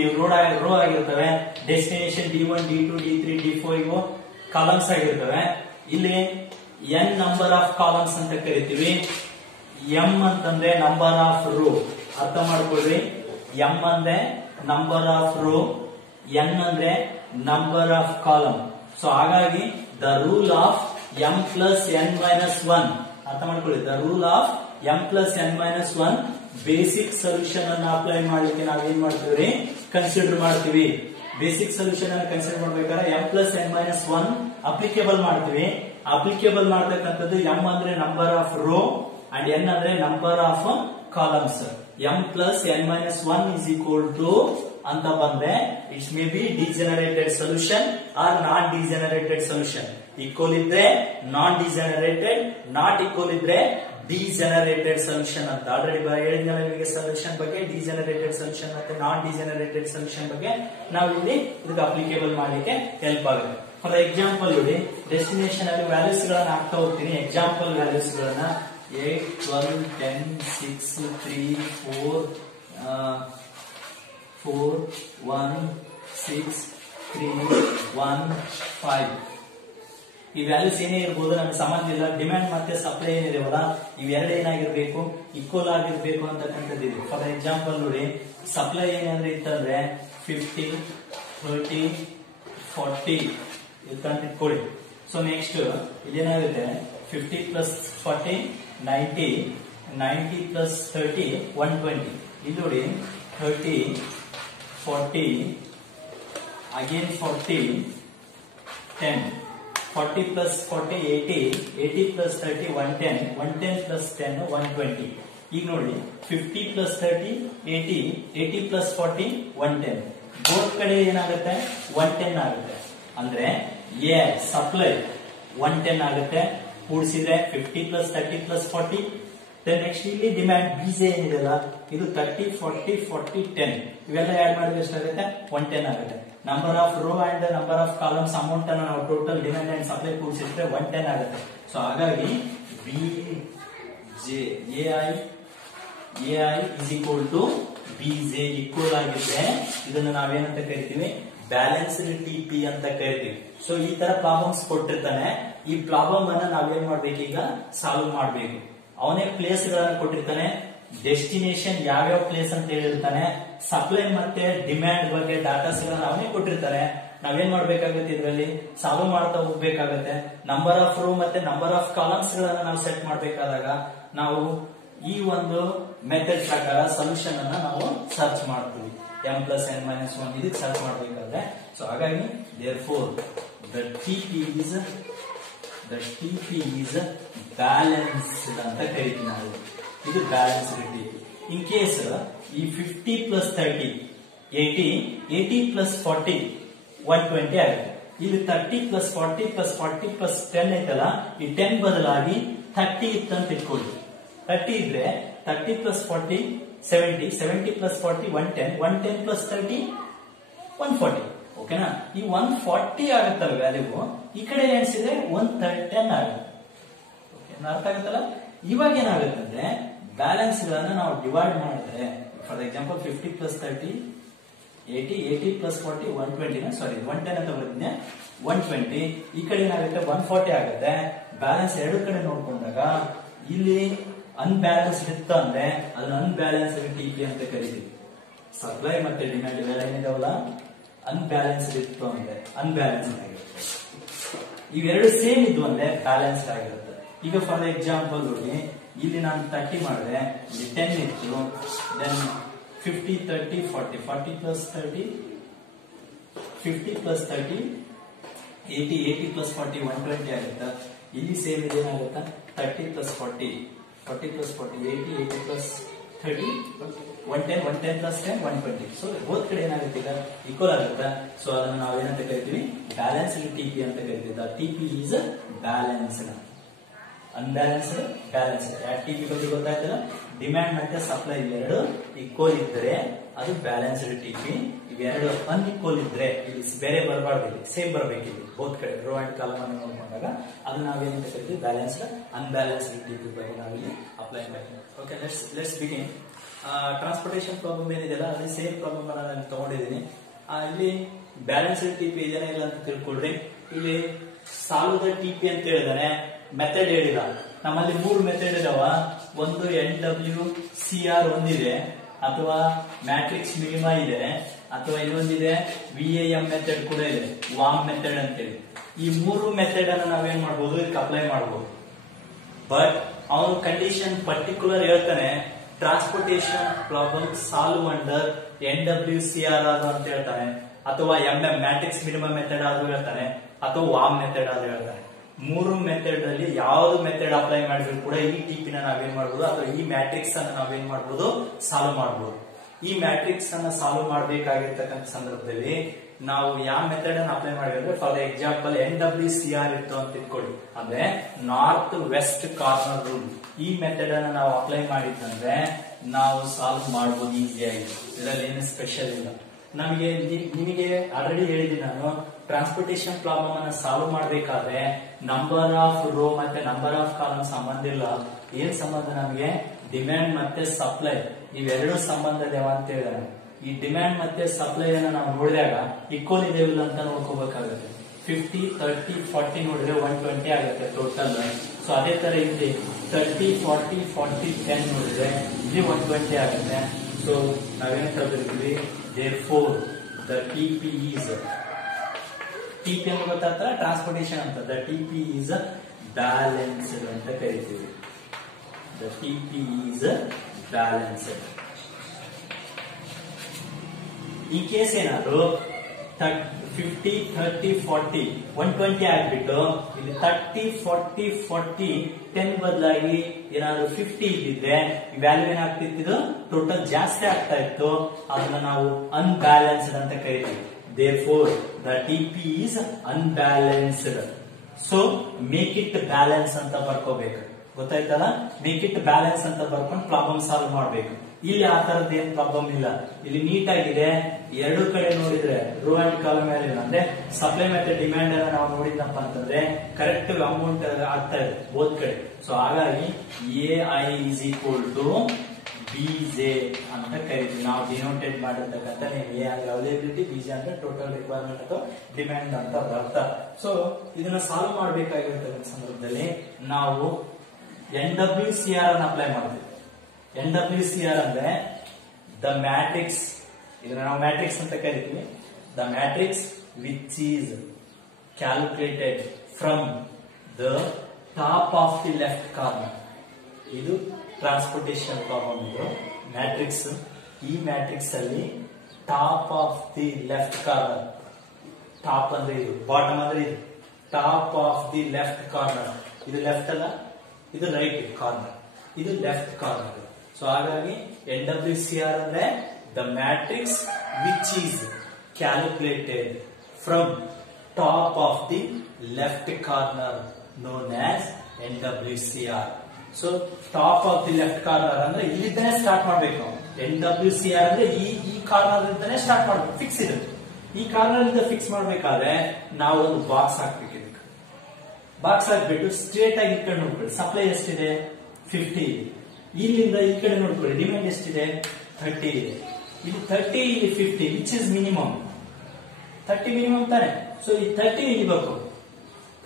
ರೋ ಆಗಿರ್ತವೆ. Destination D1 D2 D3 D4 ಇವು ಕಾಲಮ್ಸ್ ಆಗಿರ್ತವೆ. ಇಲ್ಲಿ n ನಂಬರ್ ಆಫ್ ಕಾಲಮ್ಸ್ ಅಂತ ಕರಿತೀವಿ. m ಅಂತಂದ್ರೆ ನಂಬರ್ ಆಫ್ ರೋ. ಅರ್ಥ ಮಾಡ್ಕೊಳ್ರಿ, m ಅಂದ್ರೆ ನಂಬರ್ ಆಫ್ ರೋ, n ಅಂದ್ರೆ ನಂಬರ್ ಆಫ್ ಕಾಲಮ್. ಸೊ ಹಾಗಾಗಿ the rule of m plus n minus 1, ಅರ್ಥ ಮಾಡ್ಕೊಳ್ಳಿ, the rule of m plus n minus 1 basic solution ಅನ್ನು ಅಪ್ಲೈ ಮಾಡ್ಲಿಕ್ಕೆ ನಾವೇನ್ ಮಾಡ್ತೀವಿ, ಕನ್ಸಿಡರ್ ಮಾಡ್ತೀವಿ. ಬೇಸಿಕ್ ಸೊಲ್ಯೂಷನ್ ಅನ್ನು ಕನ್ಸಿಡರ್ ಮಾಡ್ಬೇಕಾದ್ರೆ m plus n minus 1 applicable ಮಾಡ್ತೀವಿ. ಅಪ್ಲಿಕೇಬಲ್ ಮಾಡ್ತಕ್ಕಂಥದ್ದು m ಅಂದ್ರೆ number of row and n ಅಂದ್ರೆ number of columns. m plus n minus 1 is equal to ಅಂತ ಬಂದ್ರೆ it's may be degenerated solution or non degenerated solution. Equal ಇದ್ರೆ non ಡಿಜೆನರೇಟೆಡ್, not equal ಇದ್ರೆ ಡಿಜೆನರೇಟೆಡ್ solution ಅಂತ. Already ಹೇಳಿದ್ನಲ್ಲ ನಿಮಗೆ solution ಬಗ್ಗೆ, ಡಿಜೆನರೇಟೆಡ್ solution ಮತ್ತೆ ನಾನ್ ಡಿಜೆನರೇಟೆಡ್ ಸೊಲ್ಯೂಷನ್ ಬಗ್ಗೆ ನಾವು ಇಲ್ಲಿ ಇದಕ್ಕೆ ಅಪ್ಲಿಕೇಬಲ್ ಮಾಡಲಿಕ್ಕೆ ಹೆಲ್ಪ್ ಆಗುತ್ತೆ. ಫಾರ್ ಎಕ್ಸಾಂಪಲ್ ನೋಡಿ, ಡೆಸ್ಟಿನೇಷನ್ ಅಲ್ಲಿ ವ್ಯಾಲ್ಯೂಸ್ ಗಳನ್ನ ಹಾಕ್ತಾ ಹೋಗ್ತೀನಿ. ಎಕ್ಸಾಂಪಲ್ ವ್ಯಾಲ್ಯೂಸ್ ಗಳನ್ನ 8, 12, 10, 6, 3, 4, 1, 6, 3, 1, 5 ಈ ವ್ಯಾಲ್ಯೂಸ್ ಏನೇ ಇರಬಹುದು ನಮಗೆ ಸಂಬಂಧ ಇಲ್ಲ. ಡಿಮ್ಯಾಂಡ್ ಮತ್ತೆ ಸಪ್ಲೈ ಏನಿದೆವಲ್ಲ ಇವೆರಡು ಏನಾಗಿರ್ಬೇಕು, ಈಕ್ವಲ್ ಆಗಿರ್ಬೇಕು ಅಂತಕ್ಕಂಥದ್ದು ಇದೆ. ಫಾರ್ ಎಕ್ಸಾಂಪಲ್ ನೋಡಿ, ಸಪ್ಲೈ ಏನಂದ್ರೆ ಇತ್ತಂದ್ರೆ 50, 30, 40 ಇತ್ತಂತ ಇಟ್ಕೊಳ್ಳಿ. ಸೊ ನೆಕ್ಸ್ಟ್ ಇದೇನಾಗುತ್ತೆ, 50 ಪ್ಲಸ್ 40 90, 90 ಪ್ಲಸ್ 30 120. ಇಲ್ಲಿ ನೋಡಿ 30, 40 ಅಗೇನ್ 40, 10, 40 plus 40 80, 80 plus 30 110, 110 plus 10 120. ಈಗ ನೋಡಿ 50 plus 30 80, 80 plus 40 110. ಬೋತ್ ಕಡೆ ಏನಾಗುತ್ತೆ 110 ಆಗುತ್ತೆ. ಅಂದ್ರೆ ಎ ಸಪ್ಲೈ 110 ಆಗುತ್ತೆ. ಕೂಡಿಸಿದ್ರೆ 50 plus 30 plus 40. ನೆಕ್ಸ್ಟ್ ಇಲ್ಲಿ ಡಿಮ್ಯಾಂಡ್ ಬೀಜ ಏನಿದೆಲ್ಲ ಇದು 30, 40, 40, 10 ಇವೆಲ್ಲ ಆಡ್ ಮಾಡಿದ್ರೆ ಎಷ್ಟಾಗುತ್ತೆ 110 ಆಗುತ್ತೆ. Number of row and number of columns amount ಅನ್ನು ನಾವು ಟೋಟಲ್ ಡಿಮ್ಯಾಂಡ್ ಅಂಡ್ ಸಪ್ಲೈ ಕೂಡಿಸಿದ್ರೆ 110 ಆಗುತ್ತೆ. ಸೊ ಹಾಗಾಗಿ AI is equal to BJ equal ಆಗಿದ್ರೆ ಇದನ್ನು ನಾವೇನಂತ ಕರಿತೀವಿ, ಬ್ಯಾಲೆನ್ಸ್ಡ್ ಟಿಪಿ ಅಂತ ಕರಿತೀವಿ. ಸೊ ಈ ತರ ಪ್ರಾಬ್ಲಮ್ಸ್ ಕೊಟ್ಟಿರ್ತಾನೆ. ಈ ಪ್ರಾಬ್ಲಮ್ ಅನ್ನ ನಾವೇನ್ ಮಾಡ್ಬೇಕು, ಈಗ ಸಾಲ್ವ್ ಮಾಡ್ಬೇಕು. ಅವನೇ ಪ್ಲೇಸ್ ಗಳನ್ನ ಕೊಟ್ಟಿರ್ತಾನೆ, ಡೆಸ್ಟಿನೇಷನ್ ಯಾವ್ಯಾವ ಪ್ಲೇಸ್ ಅಂತ ಹೇಳಿರ್ತಾನೆ, ಸಪ್ಲೈ ಮತ್ತೆ ಡಿಮ್ಯಾಂಡ್ ಬಗ್ಗೆ ಡಾಟಾಸ್ ಗಳನ್ನ ಅವನೇ ಕೊಟ್ಟಿರ್ತಾನೆ. ನಾವೇನ್ ಮಾಡ್ಬೇಕಾಗುತ್ತೆ, ಇದರಲ್ಲಿ ಸಾಲ್ವ್ ಮಾಡ್ತಾ ಹೋಗ್ಬೇಕಾಗತ್ತೆ. ನಂಬರ್ ಆಫ್ ರೋ ಮತ್ತೆ ನಂಬರ್ ಆಫ್ ಕಾಲಮ್ಸ್ ಗಳನ್ನ ನಾವು ಸೆಟ್ ಮಾಡ್ಬೇಕಾದಾಗ ನಾವು ಈ ಒಂದು ಮೆಥಡ್ ಪ್ರಕಾರ ಸೊಲ್ಯೂಷನ್ ಅನ್ನ ನಾವು ಸರ್ಚ್ ಮಾಡ್ತೀವಿ. m ಪ್ಲಸ್ n ಮೈನಸ್ 1 ಇದಕ್ಕೆ ಸರ್ಚ್ ಮಾಡ್ಬೇಕಾದ್ರೆ. ಸೊ ಹಾಗಾಗಿ therefore the TP is balanced ಅಂತ ಕರಿತೀವಿ ನಾವು. ಇದು ಬ್ಯಾಲೆನ್ಸ್ಡ್ ಟಿಪಿ. ಇನ್ ಕೇಸ್ ಈ 50 ಪ್ಲಸ್ 30 80, 80 ಪ್ಲಸ್ 40 120 ಆಗುತ್ತೆ. ಇಲ್ಲಿ 30 ಪ್ಲಸ್ 40 ಪ್ಲಸ್ 40 ಪ್ಲಸ್ 10 ಐತಲ್ಲ, ಈ 10 ಬದಲಾಗಿ 30 ಇತ್ತಂತ ಇಟ್ಕೊಳ್ಳಿ. 30 ಇದ್ರೆ 30 ಪ್ಲಸ್ 40 70, 70 ಪ್ಲಸ್ 40 110, 110 ಪ್ಲಸ್ 30 140. ಓಕೆನಾ? ಈ 140 ಆಗುತ್ತಲ್ಲ ವ್ಯಾಲ್ಯೂ, ಈ ಕಡೆ ಎಣಿಸಿದ್ರೆ 110 ಆಗುತ್ತೆ. ಅರ್ಥ ಆಗುತ್ತಲ್ಲ? ಇವಾಗ ಏನಾಗುತ್ತಂದ್ರೆ ಬ್ಯಾಲೆನ್ಸ್ ಗಳನ್ನ ನಾವು ಡಿವೈಡ್ ಮಾಡಿದ್ರೆ, ಫಾರ್ ಎಕ್ಸಾಂಪಲ್ 50 ಪ್ಲಸ್ 30 80, 80 ಪ್ಲಸ್ 40 120, ಸಾರಿ 110 ಅಂತ ಬರುತ್ತೆ, 120. ಈ ಕಡೆ ಏನಾಗುತ್ತೆ 140 ಆಗುತ್ತೆ. ಬ್ಯಾಲೆನ್ಸ್ ಎರಡು ಕಡೆ ನೋಡ್ಕೊಂಡಾಗ ಇಲ್ಲಿ ಅನ್ಬ್ಯಾಲೆನ್ಸ್ ಇತ್ತು ಅಂದ್ರೆ ಅದನ್ನ ಅನ್ಬ್ಯಾಲೆನ್ಸ್ಡ್ ಟಿಪಿ ಅಂತ ಕರಿತೀವಿ. ಸಪ್ಲೈ ಮತ್ತೆ ಡಿಮ್ಯಾಂಡ್ ಇವೆಲ್ಲ ಏನಿದಾವಲ್ಲ ಅನ್ಬ್ಯಾಲೆನ್ಸ್ಡ್ ಇತ್ತು ಅಂದ್ರೆ ಅನ್ಬ್ಯಾಲೆನ್ಸ್ಡ್ ಆಗಿರುತ್ತೆ. ಇವೆರಡು ಸೇಮ್ ಇದ್ವು ಅಂದ್ರೆ ಬ್ಯಾಲೆನ್ಸ್ಡ್ ಆಗಿರುತ್ತೆ. ಈಗ ಫಾರ್ ಎಕ್ಸಾಂಪಲ್ ನೋಡಿ, ಇಲ್ಲಿ ನಾನು 30 ಮಾಡಿದ್ರೆ ಇಲ್ಲಿ 10 ಇತ್ತು, ದೆನ್ 50, 30, 40, 40 ಪ್ಲಸ್ 30 50 ಪ್ಲಸ್ 30 80, 80 ಪ್ಲಸ್ 40 120 ಆಗುತ್ತೆ. ಇಲ್ಲಿ ಸೇಮ್ ಇದೇನಾಗುತ್ತಾ 30 plus 40 40 plus 40 80, 80 plus 30 110, 110 plus 10 120. So both ಕಡೆ ಏನಾಗುತ್ತೆ ಈಗ ಈಕ್ವಲ್ ಆಗುತ್ತೆ. ಸೊ ಅದನ್ನು ನಾವು ಏನಂತ ಕರಿತೀವಿ, ಬ್ಯಾಲೆನ್ಸ್ಡ್ ಟಿಪಿ ಅಂತ ಕರಿತೀವಿ. The TP is balanced. Unbalanced balanced TP ಬಗ್ಗೆ ಗೊತ್ತಾಯ್ತಲ್ಲ, ಡಿಮ್ಯಾಂಡ್ ಮತ್ತೆ ಸಪ್ಲೈ ಎರಡು ಈಕ್ವಲ್ ಇದ್ದರೆ ಅದು ಬ್ಯಾಲೆನ್ಸ್ಡ್ ಟಿಪಿ. ಇವೆರಡು ಅನ್ಇಕ್ವಲ್ ಇದ್ರೆ ಇಲ್ಲಿ ಬೇರೆ ಬರಬಾರ್ದು, ಇಲ್ಲಿ ಸೇಮ್ ಬರಬೇಕು. ಇಲ್ಲಿ ಬೋತ್ ಕಡೆ ರೋ ಅಂಡ್ ಕಾಲಮ್ ಅನ್ನು ನೋಡಿಕೊಂಡಾಗ ಅದು ನಾವೇನು ಕರಿತೀವಿ ಬ್ಯಾಲೆನ್ಸ್ಡ್ ಅನ್ಬ್ಯಾಲೆನ್ಸ್ಡ್ ಟಿಪಿ ಬಗ್ಗೆ ನಾವಿಲ್ಲಿ ಅಪ್ಲೈ ಮಾಡ್ತೀವಿ. Okay, let's begin. Transportation problem ಏನಿದೆಯಲ್ಲ ಅದೇ ಸೇಮ್ ಪ್ರಾಬ್ಲಮ್ ನಾನು ತಗೊಂಡಿದ್ದೀನಿ. ಇಲ್ಲಿ ಬ್ಯಾಲೆನ್ಸ್ಡ್ ಟಿಪಿ ಇದೆಯಾ ಇಲ್ಲ ಅಂತ ತಿಳ್ಕೊಳ್ರಿ. ಇಲ್ಲಿ ಸಾಲ್ವ್ ದ ಟಿಪಿ ಅಂತ ಹೇಳಿದಾನೆ, ಮೆಥಡ್ ಹೇಳಿದ. ನಮ್ಮಲ್ಲಿ 3 ಮೆಥಡ್ ಇದಾವ. ಒಂದು NWCR ಒಂದಿದೆ, ಅಥವಾ ಮ್ಯಾಟ್ರಿಕ್ಸ್ ಮಿನಿಮಾ ಇದೆ, ಅಥವಾ ಇನ್ನೊಂದಿದೆ VAM ಮೆಥಡ್ ಕೂಡ ಇದೆ, ವಾಮ್ ಮೆಥಡ್ ಅಂತೇಳಿ. ಈ 3 ಮೆಥಡ್ ಅನ್ನು ನಾವೇನ್ ಮಾಡಬಹುದು, ಇದಕ್ಕೆ ಅಪ್ಲೈ ಮಾಡಬಹುದು. ಬಟ್ ಅವನು ಕಂಡೀಷನ್ ಪರ್ಟಿಕ್ಯುಲರ್ ಹೇಳ್ತಾನೆ, transportation problem solve under NWCR ಅಂತ ಹೇಳ್ತಾನೆ, ಅಥವಾ MM ಮ್ಯಾಟ್ರಿಕ್ಸ್ ಮಿನಿಮಮ್ ಮೆಥಡ್ ಆದ್ರೂ ಹೇಳ್ತಾನೆ, ಅಥವಾ ವಾಮ್ ಮೆಥಡ್ ಆದ್ರೂ ಹೇಳ್ತಾನೆ. 3 ಮೆಥಡ್ ಅಲ್ಲಿ ಯಾವ್ದು ಮೆಥಡ್ ಅಪ್ಲೈ ಮಾಡಿದ್ರು ಕೂಡ ಈ ಟಿಪಿನ ನಾವೇನ್ ಮಾಡಬಹುದು, ಅಥವಾ ಈ ಮ್ಯಾಟ್ರಿಕ್ಸ್ ಅನ್ನ ನಾವೇನ್ ಮಾಡಬಹುದು, ಸಾಲ್ವ್ ಮಾಡಬಹುದು. ಈ ಮ್ಯಾಟ್ರಿಕ್ಸ್ ಅನ್ನ ಸಾಲ್ವ್ ಮಾಡಬೇಕಾಗಿರ್ತಕ್ಕಂಥ ಸಂದರ್ಭದಲ್ಲಿ ನಾವು ಯಾವ ಮೆಥಡ್ ಅನ್ನು ಅಪ್ಲೈ ಮಾಡಿದ್ರೆ, ಫಾರ್ ಎಕ್ಸಾಂಪಲ್ NWCR ಇತ್ತು ಅಂತ ಇಟ್ಕೊಳ್ಳಿ, ಅಂದ್ರೆ ನಾರ್ತ್ ವೆಸ್ಟ್ ಕಾರ್ನರ್ ರೂಲ್. ಈ ಮೆಥಡ್ ಅನ್ನ ನಾವು ಅಪ್ಲೈ ಮಾಡಿದ್ದಂದ್ರೆ ನಾವು ಸಾಲ್ವ್ ಮಾಡಬಹುದು ಈಸಿಯಾಗಿ. ಇದರಲ್ಲಿ ಏನು ಸ್ಪೆಷಲ್ ಇಲ್ಲ. ನಿಮಗೆ ಆಲ್ರೆಡಿ ಹೇಳಿದ್ದೀನಿ ನಾನು, ಟ್ರಾನ್ಸ್ಪೋರ್ಟೇಷನ್ ಪ್ರಾಬ್ಲಮ್ ಅನ್ನ ಸಾಲ್ವ್ ಮಾಡಬೇಕಾದ್ರೆ ನಂಬರ್ ಆಫ್ ರೋ ಮತ್ತೆ ನಂಬರ್ ಆಫ್ ಕಾಲಮ್ ಸಂಬಂಧ ಇಲ್ಲ. ಏನ್ ಸಂಬಂಧ, ನಮಗೆ ಡಿಮ್ಯಾಂಡ್ ಮತ್ತೆ ಸಪ್ಲೈ ಇವೆರಡು ಸಂಬಂಧ ಇದಾವ ಅಂತ ಹೇಳಿದಾರೆ. ಈ ಡಿಮ್ಯಾಂಡ್ ಮತ್ತೆ ಸಪ್ಲೈ ಅನ್ನ ನಾವು ನೋಡಿದಾಗ ಈಕ್ವಲ್ ಇದೆಯಿಲ್ಲ ಅಂತ ನೋಡ್ಕೋಬೇಕಾಗುತ್ತೆ. 50, 30, 40 ನೋಡಿದ್ರೆ 120 ಆಗುತ್ತೆ ಟೋಟಲ್. ಸೊ ಅದೇ ತರ ಇಲ್ಲಿ 30, 40, 40, 10 ನೋಡಿದ್ರೆ ಇಲ್ಲಿ 120 ಆಗುತ್ತೆ. ಸೊ ನಾವೇನ್ ಕಲ್ತಿರ್ತೀವಿ, therefore the TP is TP ಅಂತ ಗೊತ್ತಾಗ್ತಲ್ಲ, ಟ್ರಾನ್ಸ್ಪೋರ್ಟೇಷನ್ ಅಂತ. the TP is balanced ಅಂತ ಕರಿತೀವಿ. the TP is balanced. ಈ ಕೇಸ್ ಏನಾದ್ರು 50, 30, 40, 120 ಆಗ್ಬಿಟ್ಟು ಇಲ್ಲಿ 30, 40, 40, 10 ಬದಲಾಗಿ ಏನಾದ್ರು 50 ಇದ್ದಿದ್ರೆ ಈ ವ್ಯಾಲ್ಯೂ ಏನಾಗ್ತಿತ್ತು, ಟೋಟಲ್ ಜಾಸ್ತಿ ಆಗ್ತಾ ಇತ್ತು. ಅದನ್ನ ನಾವು ಅನ್ಬ್ಯಾಲೆನ್ಸ್ಡ್ ಅಂತ ಕರಿತೀವಿ. therefore the TP is unbalanced. So make it balance ಅಂತ ಬರ್ಕೋಬೇಕು. ಗೊತ್ತಾಯ್ತಲ್ಲ, ಮೇಕ್ ಇಟ್ ಬ್ಯಾಲೆನ್ಸ್ ಅಂತ ಬರ್ಕೊಂಡು ಪ್ರಾಬ್ಲಮ್ ಸಾಲ್ವ್ ಮಾಡ್ಬೇಕು. ಇಲ್ಲಿ ಆ ತರದ್ದು ಏನ್ ಪ್ರಾಬ್ಲಮ್ ಇಲ್ಲ. ಇಲ್ಲಿ ನೀಟ್ ಆಗಿದೆ. ಎರಡು ಕಡೆ ನೋಡಿದ್ರೆ ರೋ ಅಂಡ್ ಕಾಲಮ್ ಅಂದ್ರೆ ಸಪ್ಲೈ ಮತ್ತೆ ಡಿಮ್ಯಾಂಡ್ ಅನ್ನ ನಾವು ನೋಡಿದ್ನಪ್ಪ ಅಂತಂದ್ರೆ ಕರೆಕ್ಟ್ ಅಮೌಂಟ್ ಆಗ್ತಾ ಇದೆ ಬೋತ್ ಕಡೆ. ಸೊ ಹಾಗಾಗಿ AI is equal to BJ ಅಂತ ಕರಿತೀವಿ. ನಾವು ಡಿನೋಟೇಟ್ ಮಾಡಿರ್ತಕ್ಕಂಥ A ಅಂದ್ರೆ ಅವೈಲೇಬಿಲಿಟಿ, BJ ಅಂದ್ರೆ ಟೋಟಲ್ ರಿಕ್ವೈರ್ಮೆಂಟ್ ಅಥವಾ ಡಿಮ್ಯಾಂಡ್ ಅಂತ ಅರ್ಥ. ಸೊ ಇದನ್ನ ಸಾಲ್ವ್ ಮಾಡಬೇಕಾಗಿರ್ತಕ್ಕಂಥ ಸಂದರ್ಭದಲ್ಲಿ ನಾವು NWCR ಅನ್ನು ಅಪ್ಲೈ ಮಾಡ್ತೀವಿ. NWCR ಅಂದ್ರೆ ದ ಮ್ಯಾಟ್ರಿಕ್ಸ್, ಇದನ್ನ ನಾವು ಮ್ಯಾಟ್ರಿಕ್ಸ್ ಅಂತ ಕರಿತೀವಿ. The matrix which is calculated from the top of the left corner. ಇದು ಟ್ರಾನ್ಸ್ಪೋರ್ಟೇಷನ್ ಪ್ರಾಬ್ಲಮ್. ಇದು ಮ್ಯಾಟ್ರಿಕ್ಸ್. ಈ ಮ್ಯಾಟ್ರಿಕ್ಸ್ ಅಲ್ಲಿ top of the left corner, top ಅಂದ್ರೆ ಇದು, ಬಾಟಮ್ ಅಂದ್ರೆ ಇದು, top of the left corner. ಇದು ಲೆಫ್ಟ್ ಅಲ್ಲ, ಇದು ರೈಟ್ ಕಾರ್ನರ್, ಇದು ಲೆಫ್ಟ್ ಕಾರ್ನರ್. ಸೊ ಹಾಗಾಗಿ NWCR ಅಂದ್ರೆ the matrix which is calculated from top of the left corner known as NWCR. So top of the left corner ಅಂದ್ರೆ ಇಲ್ಲಿಂದನೇ start ಮಾಡ್ಬೇಕು ನಾವು. NWCR ಅಂದ್ರೆ ಈ ಕಾರ್ನರ್ ಇಂದಾನೆ ಸ್ಟಾರ್ಟ್ ಮಾಡ್ಬೇಕು. ಫಿಕ್ಸ್ ಇದೆ. ಈ ಕಾರ್ನರ್ ಇಂದ ಫಿಕ್ಸ್ ಮಾಡ್ಬೇಕಾದ್ರೆ ನಾವು ಒಂದು ಬಾಕ್ಸ್ ಹಾಕ್ಬೇಕು. ಇದಕ್ಕೆ ಬಾಕ್ಸ್ ಹಾಕ್ಬಿಟ್ಟು ಸ್ಟ್ರೇಟ್ ಆಗಿ ಈ ಕಡೆ ನೋಡ್ಕೊಳ್ಳಿ. ಸಪ್ಲೈ ಎಷ್ಟಿದೆ, 50 ಇದೆ. ಇಲ್ಲಿಂದ ಈ ಕಡೆ ನೋಡ್ಕೊಳ್ಳಿ, ಡಿಮ್ಯಾಂಡ್ ಎಷ್ಟಿದೆ, 30 ಇದೆ. ಇಲ್ಲಿ 30, ಇಲ್ಲಿ 50, ವಿಚ್ ಇಸ್ ಮಿನಿಮಮ್. 30 ಮಿನಿಮಮ್ ತಾನೆ. ಸೊ ಈ 30 ಇಳಿಬೇಕು.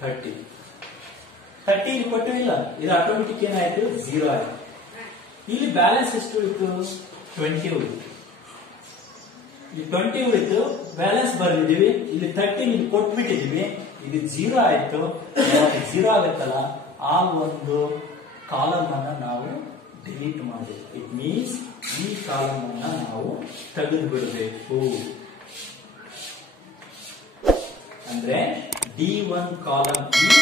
30 ಇಲ್ಲಿ ಕೊಟ್ಟು ಇಲ್ಲ, ಇದು ಆಟೋಮೆಟಿಕ್ ಏನಾಯ್ತು, 0 ಆಯ್ತು. ಇಲ್ಲಿ ಬ್ಯಾಲೆನ್ಸ್ ಎಷ್ಟು ಉಳಿತು, 20 ಉಳಿತು. ಇಲ್ಲಿ 20 ಉಳಿತು, ಬ್ಯಾಲೆನ್ಸ್ ಬರ್ದಿದೀವಿ. ಇಲ್ಲಿ 30 ಇಲ್ಲಿ ಕೊಟ್ಬಿಟ್ಟಿದೀವಿ, ಇದು 0 ಆಯ್ತು. 0 ಆಗುತ್ತಲ್ಲ, ಆ ಒಂದು ಕಾಲಮ್ ಅನ್ನ ನಾವು ಡಿಲೀಟ್ ಮಾಡಬೇಕು. ಇಟ್ ಮೀನ್ಸ್ ಈ ಕಾಲಮ್ ಅನ್ನ ನಾವು ತೆಗೆದು ಬಿಡಬೇಕು. ಅಂದ್ರೆ D1 column is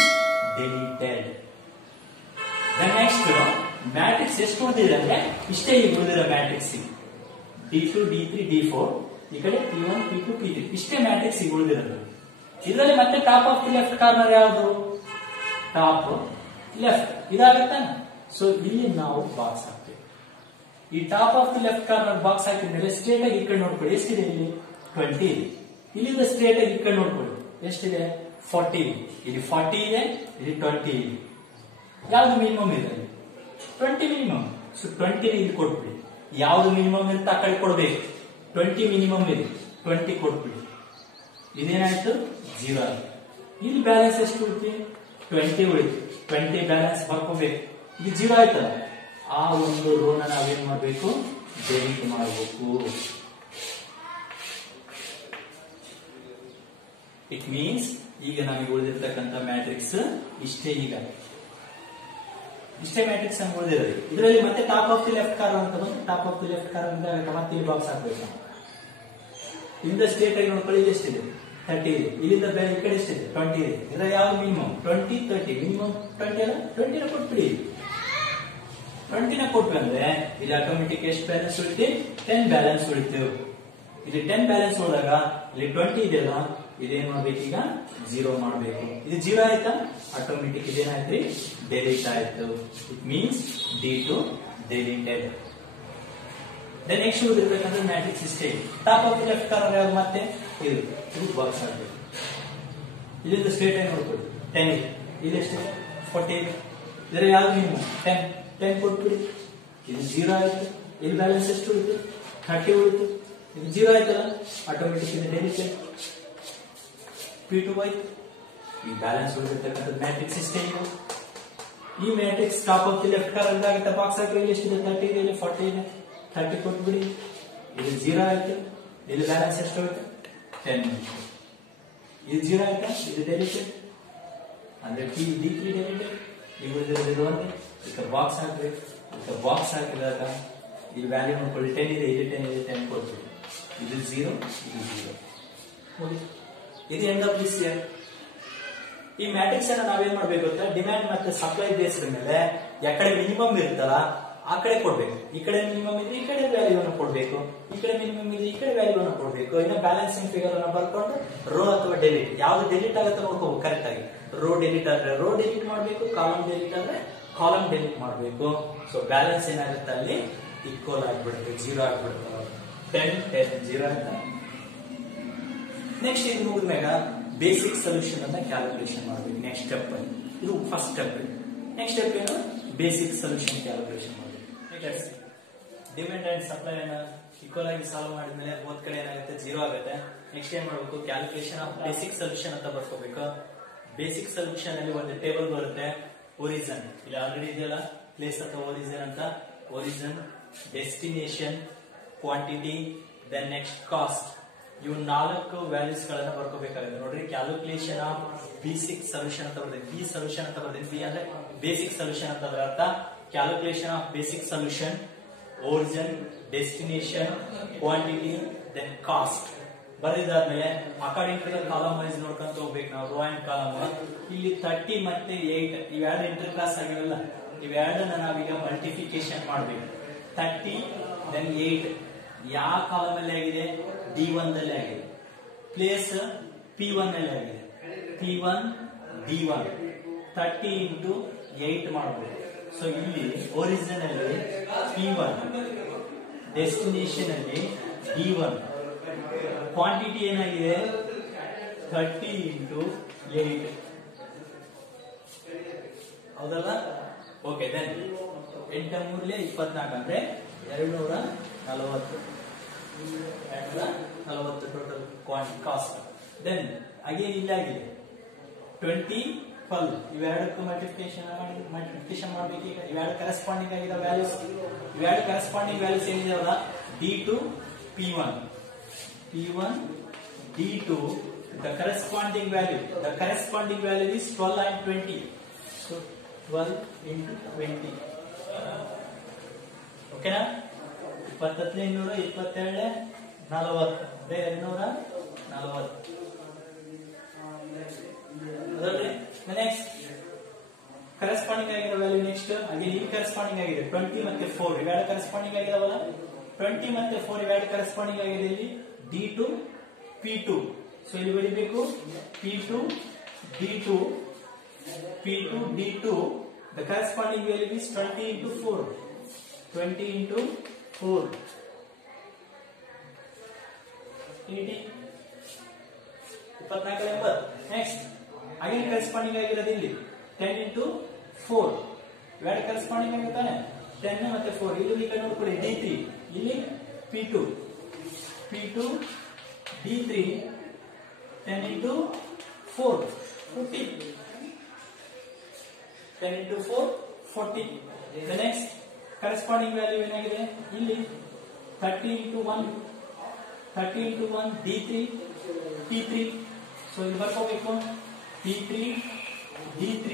deleted. Next matrix ಎಷ್ಟು ಉಳಿದಿದೆ ಅಂದ್ರೆ ಇಷ್ಟೇ. ಈಗ ಉಳಿದಿರೋ ಮ್ಯಾಟ್ರಿಕ್ಸ್ D2, D3, D4, ಈ ಕಡೆ P1, P2, P3 ಇಷ್ಟೇ ಮ್ಯಾಟ್ರಿಕ್ಸ್ ಈಗ ಉಳಿದಿರೋದು. ಇದರಲ್ಲಿ ಮತ್ತೆ top of the left corner ಯಾವುದು, ಟಾಪ್ ಲೆಫ್ಟ್ ಇದಾಗತ್ತಾನೆ. ಸೊ ಇಲ್ಲಿ ನಾವು ಬಾಕ್ಸ್ ಹಾಕ್ತೇವೆ. ಈ top of the left corner box ಹಾಕಿದ ಮೇಲೆ ಸ್ಟ್ರೇಟ್ ಆಗಿ ಈ ಕಡೆ ನೋಡ್ಕೊಳ್ಳಿ, ಎಷ್ಟಿದೆ ಇಲ್ಲಿ 20 ಇದೆ. ಇಲ್ಲಿಂದ ಸ್ಟ್ರೇಟ್ ಆಗಿ ಈ ಕಡೆ ನೋಡ್ಕೊಳ್ಳಿ, ಎಷ್ಟಿದೆ 40 ಇದೆ. ಇಲ್ಲಿ 40 ಇದೆ, ಇಲ್ಲಿ 20 ಇದೆ. ಯಾವ್ದು ಮಿನಿಮಮ್ ಇದೆ? 20 ಮಿನಿಮಮ್. ಸೊ 20 ಇಲ್ಲಿ ಕೊಟ್ಬಿಡಿ. ಯಾವ್ದು ಮಿನಿಮಮ್ ಅಂತ ಆ ಕಡೆ ಕೊಡ್ಬೇಕು. 20 ಮಿನಿಮಮ್ ಇದೆ, 20 ಕೊಟ್ಬಿಡಿ. ಇದೇನಾಯ್ತು 0 ಆಯ್ತು. ಇಲ್ಲಿ ಬ್ಯಾಲೆನ್ಸ್ ಎಷ್ಟು ಉಳಿತು? 20 ಉಳಿತು. 20 ಬ್ಯಾಲೆನ್ಸ್ ಬರ್ಕೋಬೇಕು. ಇದು 0 ಆಯ್ತಲ್ಲ, ಆ ಒಂದು ರೋನ ನಾವೇನ್ ಮಾಡ್ಬೇಕು? ಡೆಲಿಟ್ ಮಾಡಬೇಕು. ಇಟ್ ಮೀನ್ಸ್ ಈಗ ನಮಗೆ ಉಳಿದಿರ್ತಕ್ಕಂಥ ಮ್ಯಾಟ್ರಿಕ್ಸ್ ಇಷ್ಟೇ. ಈಗ ಇಷ್ಟೇ ಮ್ಯಾಟ್ರಿಕ್ಸ್ ನಮ್ಗೆ ಉಳಿದಿರೋದು. ಇದರಲ್ಲಿ ಮತ್ತೆ top of the left corner ಅಂತ ಬಂದು top of the left corner ಮತ್ತೆ ಇಲ್ಲಿ ಬಾಕ್ಸ್ ಹಾಕ್ಬೇಕು. ಇಲ್ಲಿಂದ ಸ್ಟ್ರೇಟ್ ಆಗಿ ನೋಡ್ಕೊಳ್ಳಿ, ಇಲ್ಲಿ ಎಷ್ಟಿದೆ 30 ಇದೆ. ಇಲ್ಲಿಂದ ಈ ಕಡೆ ಎಷ್ಟಿದೆ 20 ಇದೆ. ಇದರ ಯಾವ ಮಿನಿಮಮ್ 20 30 ಮಿನಿಮಮ್ 20 ಅಲ್ಲ, 20 ಕೊಟ್ಬಿಡಿ. 20 ಕೊಟ್ವಿ ಅಂದ್ರೆ ಇಲ್ಲಿ ಆಟೋಮೆಟಿಕ್ ಎಷ್ಟು ಬ್ಯಾಲೆನ್ಸ್ ಉಳಿತು? 10 ಬ್ಯಾಲೆನ್ಸ್ ಉಳಿತು. ಇಲ್ಲಿ 10 ಬ್ಯಾಲೆನ್ಸ್ ಹೋದಾಗ ಇಲ್ಲಿ 20 ಇದೆಯಲ್ಲ, ಇದೇನ್ ಮಾಡ್ಬೇಕು? ಈಗ 0 ಮಾಡ್ಬೇಕು. ಇದು 0 ಆಯ್ತಾ? ಆಟೋಮೆಟಿಕ್ ಇದೇನಾಯ್ತು? ಡೆಲಿಟ್ ಆಯ್ತು. It means D2 deleted. Then next ಉಳಿದಿರ್ಬೇಕಂದ್ರೆ ಮ್ಯಾಟ್ರಿಕ್ಸ್ ಇಷ್ಟೇ. Top of the left corner ಯಾವ್ದು? ಮತ್ತೆ ಇದು ಬಾಕ್ಸ್ ಆಗ್ಬೇಕು. ಇಲ್ಲಿಂದ ಸ್ಟ್ರೇಟ್ ಆಗಿ ನೋಡ್ಕೊಳ್ಳಿ, 10 ಇದೆ. ಇಲ್ಲಿ ಎಷ್ಟಿದೆ 40 ಇದೆ. ಇದರ ಯಾವ್ದು ಮಿನಿಮಮ್? 10 ಕೊಟ್ಬಿಡಿ. ಇದು 0 ಆಯ್ತು. ಇಲ್ಲಿ ಬ್ಯಾಲೆನ್ಸ್ ಎಷ್ಟು ಉಳಿತು? 30 ಉಳಿತು. ಇದು 0 ಆಯ್ತಲ್ಲ, ಆಟೋಮೆಟಿಕ್ ಇದು ಡೆಲಿಟೆಡ್. P2 ಆಯ್ತು. ಈ ಬ್ಯಾಲೆನ್ಸ್ ಉಳಿದಿರ್ತಕ್ಕಂಥ ಮ್ಯಾಟ್ರಿಕ್ಸ್ ಇಷ್ಟೇ. ಈ matrix top of the left corner ಆಗುತ್ತೆ. ಬಾಕ್ಸ್ ಹಾಕಿ ಇಲ್ಲಿ ಎಷ್ಟಿದೆ? 30 ಇದೆ, ಇಲ್ಲಿ 40 ಇದೆ. 30 ಕೊಟ್ಬಿಡಿ. ಇದು 0 ಆಯ್ತು. ಇಲ್ಲಿ ಬ್ಯಾಲೆನ್ಸ್ ಎಷ್ಟು ಹೋಯ್ತು? 10. ಇದು 0 ಆಯ್ತಾ? ಇದು ಡೆಲಿಟೆಡ್ ಅಂದ್ರೆ D3 ಡೆಲಿಟೆಡ್. ಈಗ ಉಳಿದಿರೋದು ಒಂದೇ. ಈಗ ಬಾಕ್ಸ್ ಹಾಕ್ಬೇಕು. ಈಗ ಬಾಕ್ಸ್ ಹಾಕಿದಾಗ ಇಲ್ಲಿ ವ್ಯಾಲ್ಯೂ ನೋಡ್ಕೊಳ್ಳಿ, 10 ಇದೆ, ಇಲ್ಲಿ 10 ಇದೆ, 10 ಕೊಡ್ತೀವಿ. ಇದು 0, ಇದು 0. ಇದು ಎಂಡ್ ಆಫ್ ದಿಸ್ ಇಯರ್. ಈ ಮ್ಯಾಟ್ರಿಕ್ಸ್ ಅನ್ನ ನಾವೇನ್ ಮಾಡ್ಬೇಕು ಅಂತ, ಡಿಮ್ಯಾಂಡ್ ಮತ್ತೆ ಸಪ್ಲೈ ಬೇಸ್ಡ್ ಮೇಲೆ ಯಾಕಡೆ ಮಿನಿಮಮ್ ಇರುತ್ತಲ್ಲ ಆ ಕಡೆ ಕೊಡ್ಬೇಕು. ಈ ಕಡೆ ಮಿನಿಮಮ್ ಇದ್ರೆ ಈ ಕಡೆ ವ್ಯಾಲ್ಯೂವನ್ನು ಕೊಡ್ಬೇಕು, ಈ ಕಡೆ ಮಿನಿಮಮ್ ಇದ್ರೆ ಈ ಕಡೆ ವ್ಯಾಲ್ಯೂವನ್ನು ಕೊಡ್ಬೇಕು. ಇನ್ನು ಬ್ಯಾಲೆನ್ಸಿಂಗ್ ಫಿಗರ್ ಅನ್ನ ಬರ್ಕೊಂಡು ರೋ ಅಥವಾ ಡೆಲಿಟ್ ಯಾವ್ದು ಡೆಲಿಟ್ ಆಗುತ್ತೆ ನೋಡ್ಕೋಬೇಕು ಕರೆಕ್ಟ್ ಆಗಿ. ರೋ ಡೆಲಿಟ್ ಆದ್ರೆ ರೋ ಡೆಲಿಟ್ ಮಾಡಬೇಕು, ಕಾಲಮ್ ಡೆಲಿಟ್ ಆದ್ರೆ ಕಾಲಮ್ ಡೆಲಿಟ್ ಮಾಡಬೇಕು. ಸೊ ಬ್ಯಾಲೆನ್ಸ್ ಏನಾಗುತ್ತೆ ಅಲ್ಲಿ ಈಕ್ವಲ್ ಆಗ್ಬಿಡುತ್ತೆ, 0 ಆಗ್ಬಿಡುತ್ತೆ. 10 10 0 ಅಂತ. ನೆಕ್ಸ್ಟ್ ಇದು ಮುಗಿದ್ಮೇಗ ಬೇಸಿಕ್ ಸೊಲ್ಯೂಷನ್ ಅನ್ನ ಕ್ಯಾಲ್ಕುಲೇಷನ್ ಮಾಡಬೇಕು. ನೆಕ್ಸ್ಟ್ ಸ್ಟೆಪ್ ಇದು ಫಸ್ಟ್ ಸ್ಟೆಪ್. ನೆಕ್ಸ್ಟ್ ಸ್ಟೆಪ್ ಏನು? ಬೇಸಿಕ್ ಸೊಲ್ಯೂಷನ್ ಕ್ಯಾಲ್ಕುಲೇಷನ್ ಮಾಡಬೇಕು. ಡಿಮ್ಯಾಂಡ್ ಅಂಡ್ ಸಪ್ಲೈ ಅನ್ನ ಈಕ್ವಲ್ ಆಗಿ ಸಾಲ್ವ್ ಮಾಡಿದ್ಮೇಲೆ ಒಂದ್ ಕಡೆ ಏನಾಗುತ್ತೆ 0 ಆಗುತ್ತೆ. ನೆಕ್ಸ್ಟ್ ಏನ್ ಮಾಡಬೇಕು? ಕ್ಯಾಲ್ಕುಲೇಷನ್ ಆಫ್ ಬೇಸಿಕ್ ಸೊಲ್ಯೂಷನ್ ಅಂತ ಬರ್ಕೋಬೇಕು. ಬೇಸಿಕ್ ಸೊಲ್ಯೂಷನ್ ಅಲ್ಲಿ ಒಂದು ಟೇಬಲ್ ಬರುತ್ತೆ. ಒರಿಜಿನ್ ಇಲ್ಲಿ ಆಲ್ರೆಡಿ ಇದೆಯಲ್ಲ, ಪ್ಲೇಸ್ ಅಥವಾ ಒರಿಜಿನ್ ಅಂತ. Origin, destination, quantity, then next cost. ಇವು 4 ವ್ಯಾಲ್ಯೂಸ್ ಗಳನ್ನ ಬರ್ಕೋಬೇಕಾಗುತ್ತೆ. ನೋಡ್ರಿ, ಕ್ಯಾಲ್ಕುಲೇಷನ್ ಆಫ್ ಬೇಸಿಕ್ ಸೊಲ್ಯೂಷನ್ ಅಂತ ಬರ್ತದೆ. ಬಿ ಸೊಲ್ಯೂಷನ್ ಅಂತ ಬರ್ತದೆ. ಬಿ ಅಂದ್ರೆ ಬೇಸಿಕ್ ಸೊಲ್ಯೂಷನ್ ಅಂತ ಅದರ ಅರ್ಥ. Calculation of basic solution, origin, destination, quantity, then cost. ಬರೆದಾದ್ಮೇಲೆ ಅಕಾರ್ಡಿಂಗ್ ಟು ಕಾಲಮ್ ವೈಸ್ ನೋಡ್ಕೊಂತ ಹೋಗ್ಬೇಕು ನಾವು. Row and column. ಇಲ್ಲಿ 30 ಮತ್ತೆ 8 ಇವೆರಡು ಇಂಟರ್ ಕ್ಲಾಸ್ ಆಗಿರಲ್ಲ. ಇವೆರಡನ್ನ ನಾವೀಗ ಮಲ್ಟಿಫಿಕೇಶನ್ ಮಾಡ್ಬೇಕು. 30 ದೆನ್ 8 ಯಾವ ಕಾಲಮ್ ಅಲ್ಲಿ ಆಗಿದೆ? D1 ದಲ್ಲಿ ಆಗಿದೆ. ಪ್ಲೇಸ್ P1 ನಲ್ಲಿ ಆಗಿದೆ. P1 D1 30 into 8 ಮಾಡಬೇಕು. ಸೊ ಇಲ್ಲಿ ಒರಿಜಿನ್ ಅಲ್ಲಿ P1, ಡೆಸ್ಟಿನೇಷನ್ ಅಲ್ಲಿ D1, ಕ್ವಾಂಟಿಟಿ ಏನಾಗಿದೆ 30 into 8. ಹೌದಲ್ಲ? ಓಕೆ. ದೆನ್ 8 3 24 ಅಂದ್ರೆ 240 ಟೋಟಲ್ ಕಾಸ್ಟ್. ದೆನ್ ಅಗೇನ್ ಇಲ್ಲಿ ಆಗಿದೆ 20 12. ಇವೆರಡಕ್ಕೂ ಮಲ್ಟಿಪ್ಲಿಕೇಶನ್ ಮಾಡಬೇಕು. ಈಗ ಇವೆರಡು ಕರೆಸ್ಪಾಂಡಿಂಗ್ ಆಗಿರೋ ವ್ಯಾಲ್ಯೂಸ್. ಇವೆರಡು ಕರೆಸ್ಪಾಂಡಿಂಗ್ ವ್ಯಾಲ್ಯೂಸ್ ಏನಿದಾವಲ್ಲ, D2 P1 D2, the corresponding value is 12 and 20. So 12 into 20. Okay na? 27 227 40 240. Next corresponding ಆಗಿರೋ ವ್ಯಾಲ್ಯೂ. ನೆಕ್ಸ್ಟ್ ಹಾಗೆ ಈ ಕರೆಸ್ಪಾಂಡಿಂಗ್ ಆಗಿದೆ 20 ಮತ್ತೆ 4 ಇವೆರಡು ಕರೆಸ್ಪಾಂಡಿಂಗ್ ಆಗಿದಾವಲ್ಲ. 20 ಮತ್ತೆ 4 ಇವೆರಡು ಕರೆಸ್ಪಾಂಡಿಂಗ್ ಆಗಿದೆ ಇಲ್ಲಿ D2 P2. ಸೊ ಇಲ್ಲಿ ಬರೀಬೇಕು P2 D2 The corresponding value is 20 into 4. 20 into 4 80 24 number. Next again corresponding ಆಗಿರೋದು ಇಲ್ಲಿ 10 into 4 ಇವೆರಡು ಕರೆಸ್ಪಾಂಡಿಂಗ್ ಆಗಿರ್ತಾನೆ 10 ಮತ್ತೆ 4. ಇಲ್ಲಿ ಈ ಕಡೆ ನೋಡ್ಕೊಳ್ಳಿ D3 ಇಲ್ಲಿ P2 D3 10 into 4 40 10 into 4 40. The next corresponding value ಏನಾಗಿದೆ ಇಲ್ಲಿ 30 into 1 D3 P3. ಸೊ ಇಲ್ಲಿ ಬರ್ಕೋಬೇಕು P3 D3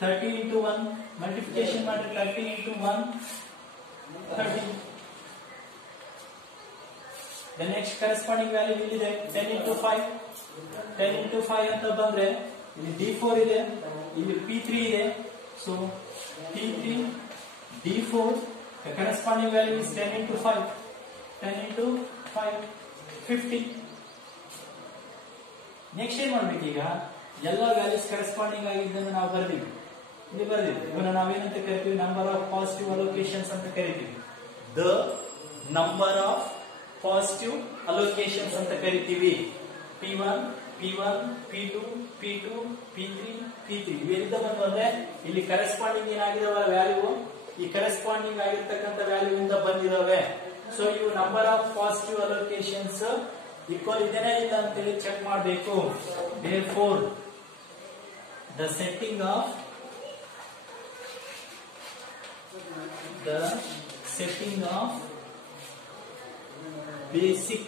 30 into 1 ಮಲ್ಟಿಪ್ಲಿಕೇಶನ್ ಮಾಡಿ 30 into 1 30. The next corresponding value ಇಲ್ಲಿದೆ 10 into 5 ಅಂತ ಬಂದ್ರೆ ಇಲ್ಲಿ D4 ಇದೆ ಇಲ್ಲಿ P3 ಇದೆ. So P3 D4 the corresponding value is 10 into 5 50. Next ಏನ್ ಮಾಡ್ಬೇಕು ಈಗ ಎಲ್ಲ ವ್ಯಾಲ್ಯೂಸ್ ಕರೆಸ್ಪಾಂಡಿಂಗ್ ಆಗಿದ್ದನ್ನು ನಾವು ಬರ್ದೀವಿ ಇಲ್ಲಿ ಬರ್ದಿವಿ. ಇವನ್ನ ನಾವೇನಂತ ಕರಿತೀವಿ ನಂಬರ್ ಆಫ್ ಪಾಸಿಟಿವ್ ಅಲೋಕೇಶನ್ಸ್ ಅಂತ ಕರಿತೀವಿ. The number of positive allocations ಅಂತ ಕರಿತೀವಿ. P1 P2 P3 ಇವೆಲ್ಲ ಬಂದು ಅಂದ್ರೆ ಇಲ್ಲಿ ಕರೆಸ್ಪಾಂಡಿಂಗ್ ಏನಾಗಿದಾವ ವ್ಯಾಲ್ಯೂ ಈ ಕರೆಸ್ಪಾಂಡಿಂಗ್ ಆಗಿರ್ತಕ್ಕಂಥ ವ್ಯಾಲ್ಯೂ ಇಂದ ಬಂದಿದಾವೆ. ಸೊ ಇವು number of positive allocations equal ಇದೆನಾ ಇಲ್ಲ ಅಂತೇಳಿ ಚೆಕ್ ಮಾಡಬೇಕು. Therefore the setting of basic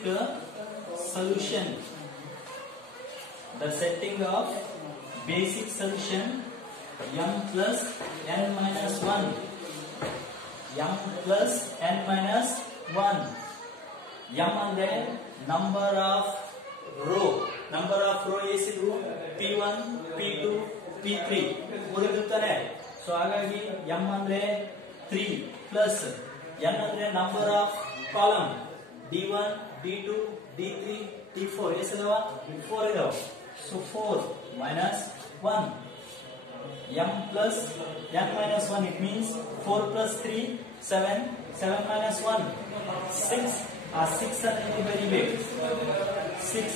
solution m plus n minus 1 m ಅಂದ್ರೆ ನಂಬರ್ ಆಫ್ ರೋ ಎಷ್ಟಿದ್ವು P1 P2 P3 ಮೂರಿರುತ್ತಾನೆ. ಸೊ ಹಾಗಾಗಿ m ಅಂದ್ರೆ 3 ಪ್ಲಸ್ n ಅಂದ್ರೆ number of column D1 D2 D3 D4 ಎಷ್ಟಿದಾವ 4 ಇದಾವ. So 4 minus 1 m plus n minus 1 it means 4 plus 3 7 minus 1 6. ಆ 6 ಅನ್ನು ಬರೀಬೇಕು 6.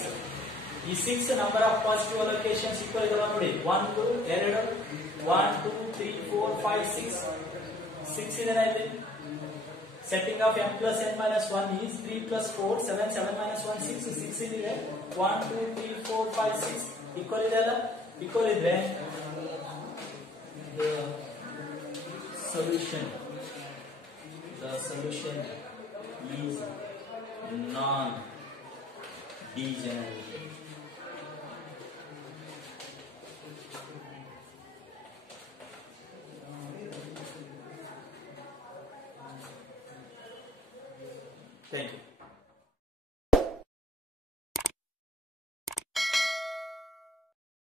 ಈ 6 number of positive allocations equal ಇದಾವ ನೋಡಿ 1 2 1 2 3 4 5 6 ಇದೆ ಇಲ್ಲಿ. setting of m plus n minus 1 is 3 plus 4 7 minus 1 6 ಇದೆ 1 2 3 4 5 6 ಈಕ್ವಲ್ ಇದೆ ಅಲ್ಲ. ಈಕ್ವಲ್ ಇದ್ರೆ the solution is non-degenerate. Thank you.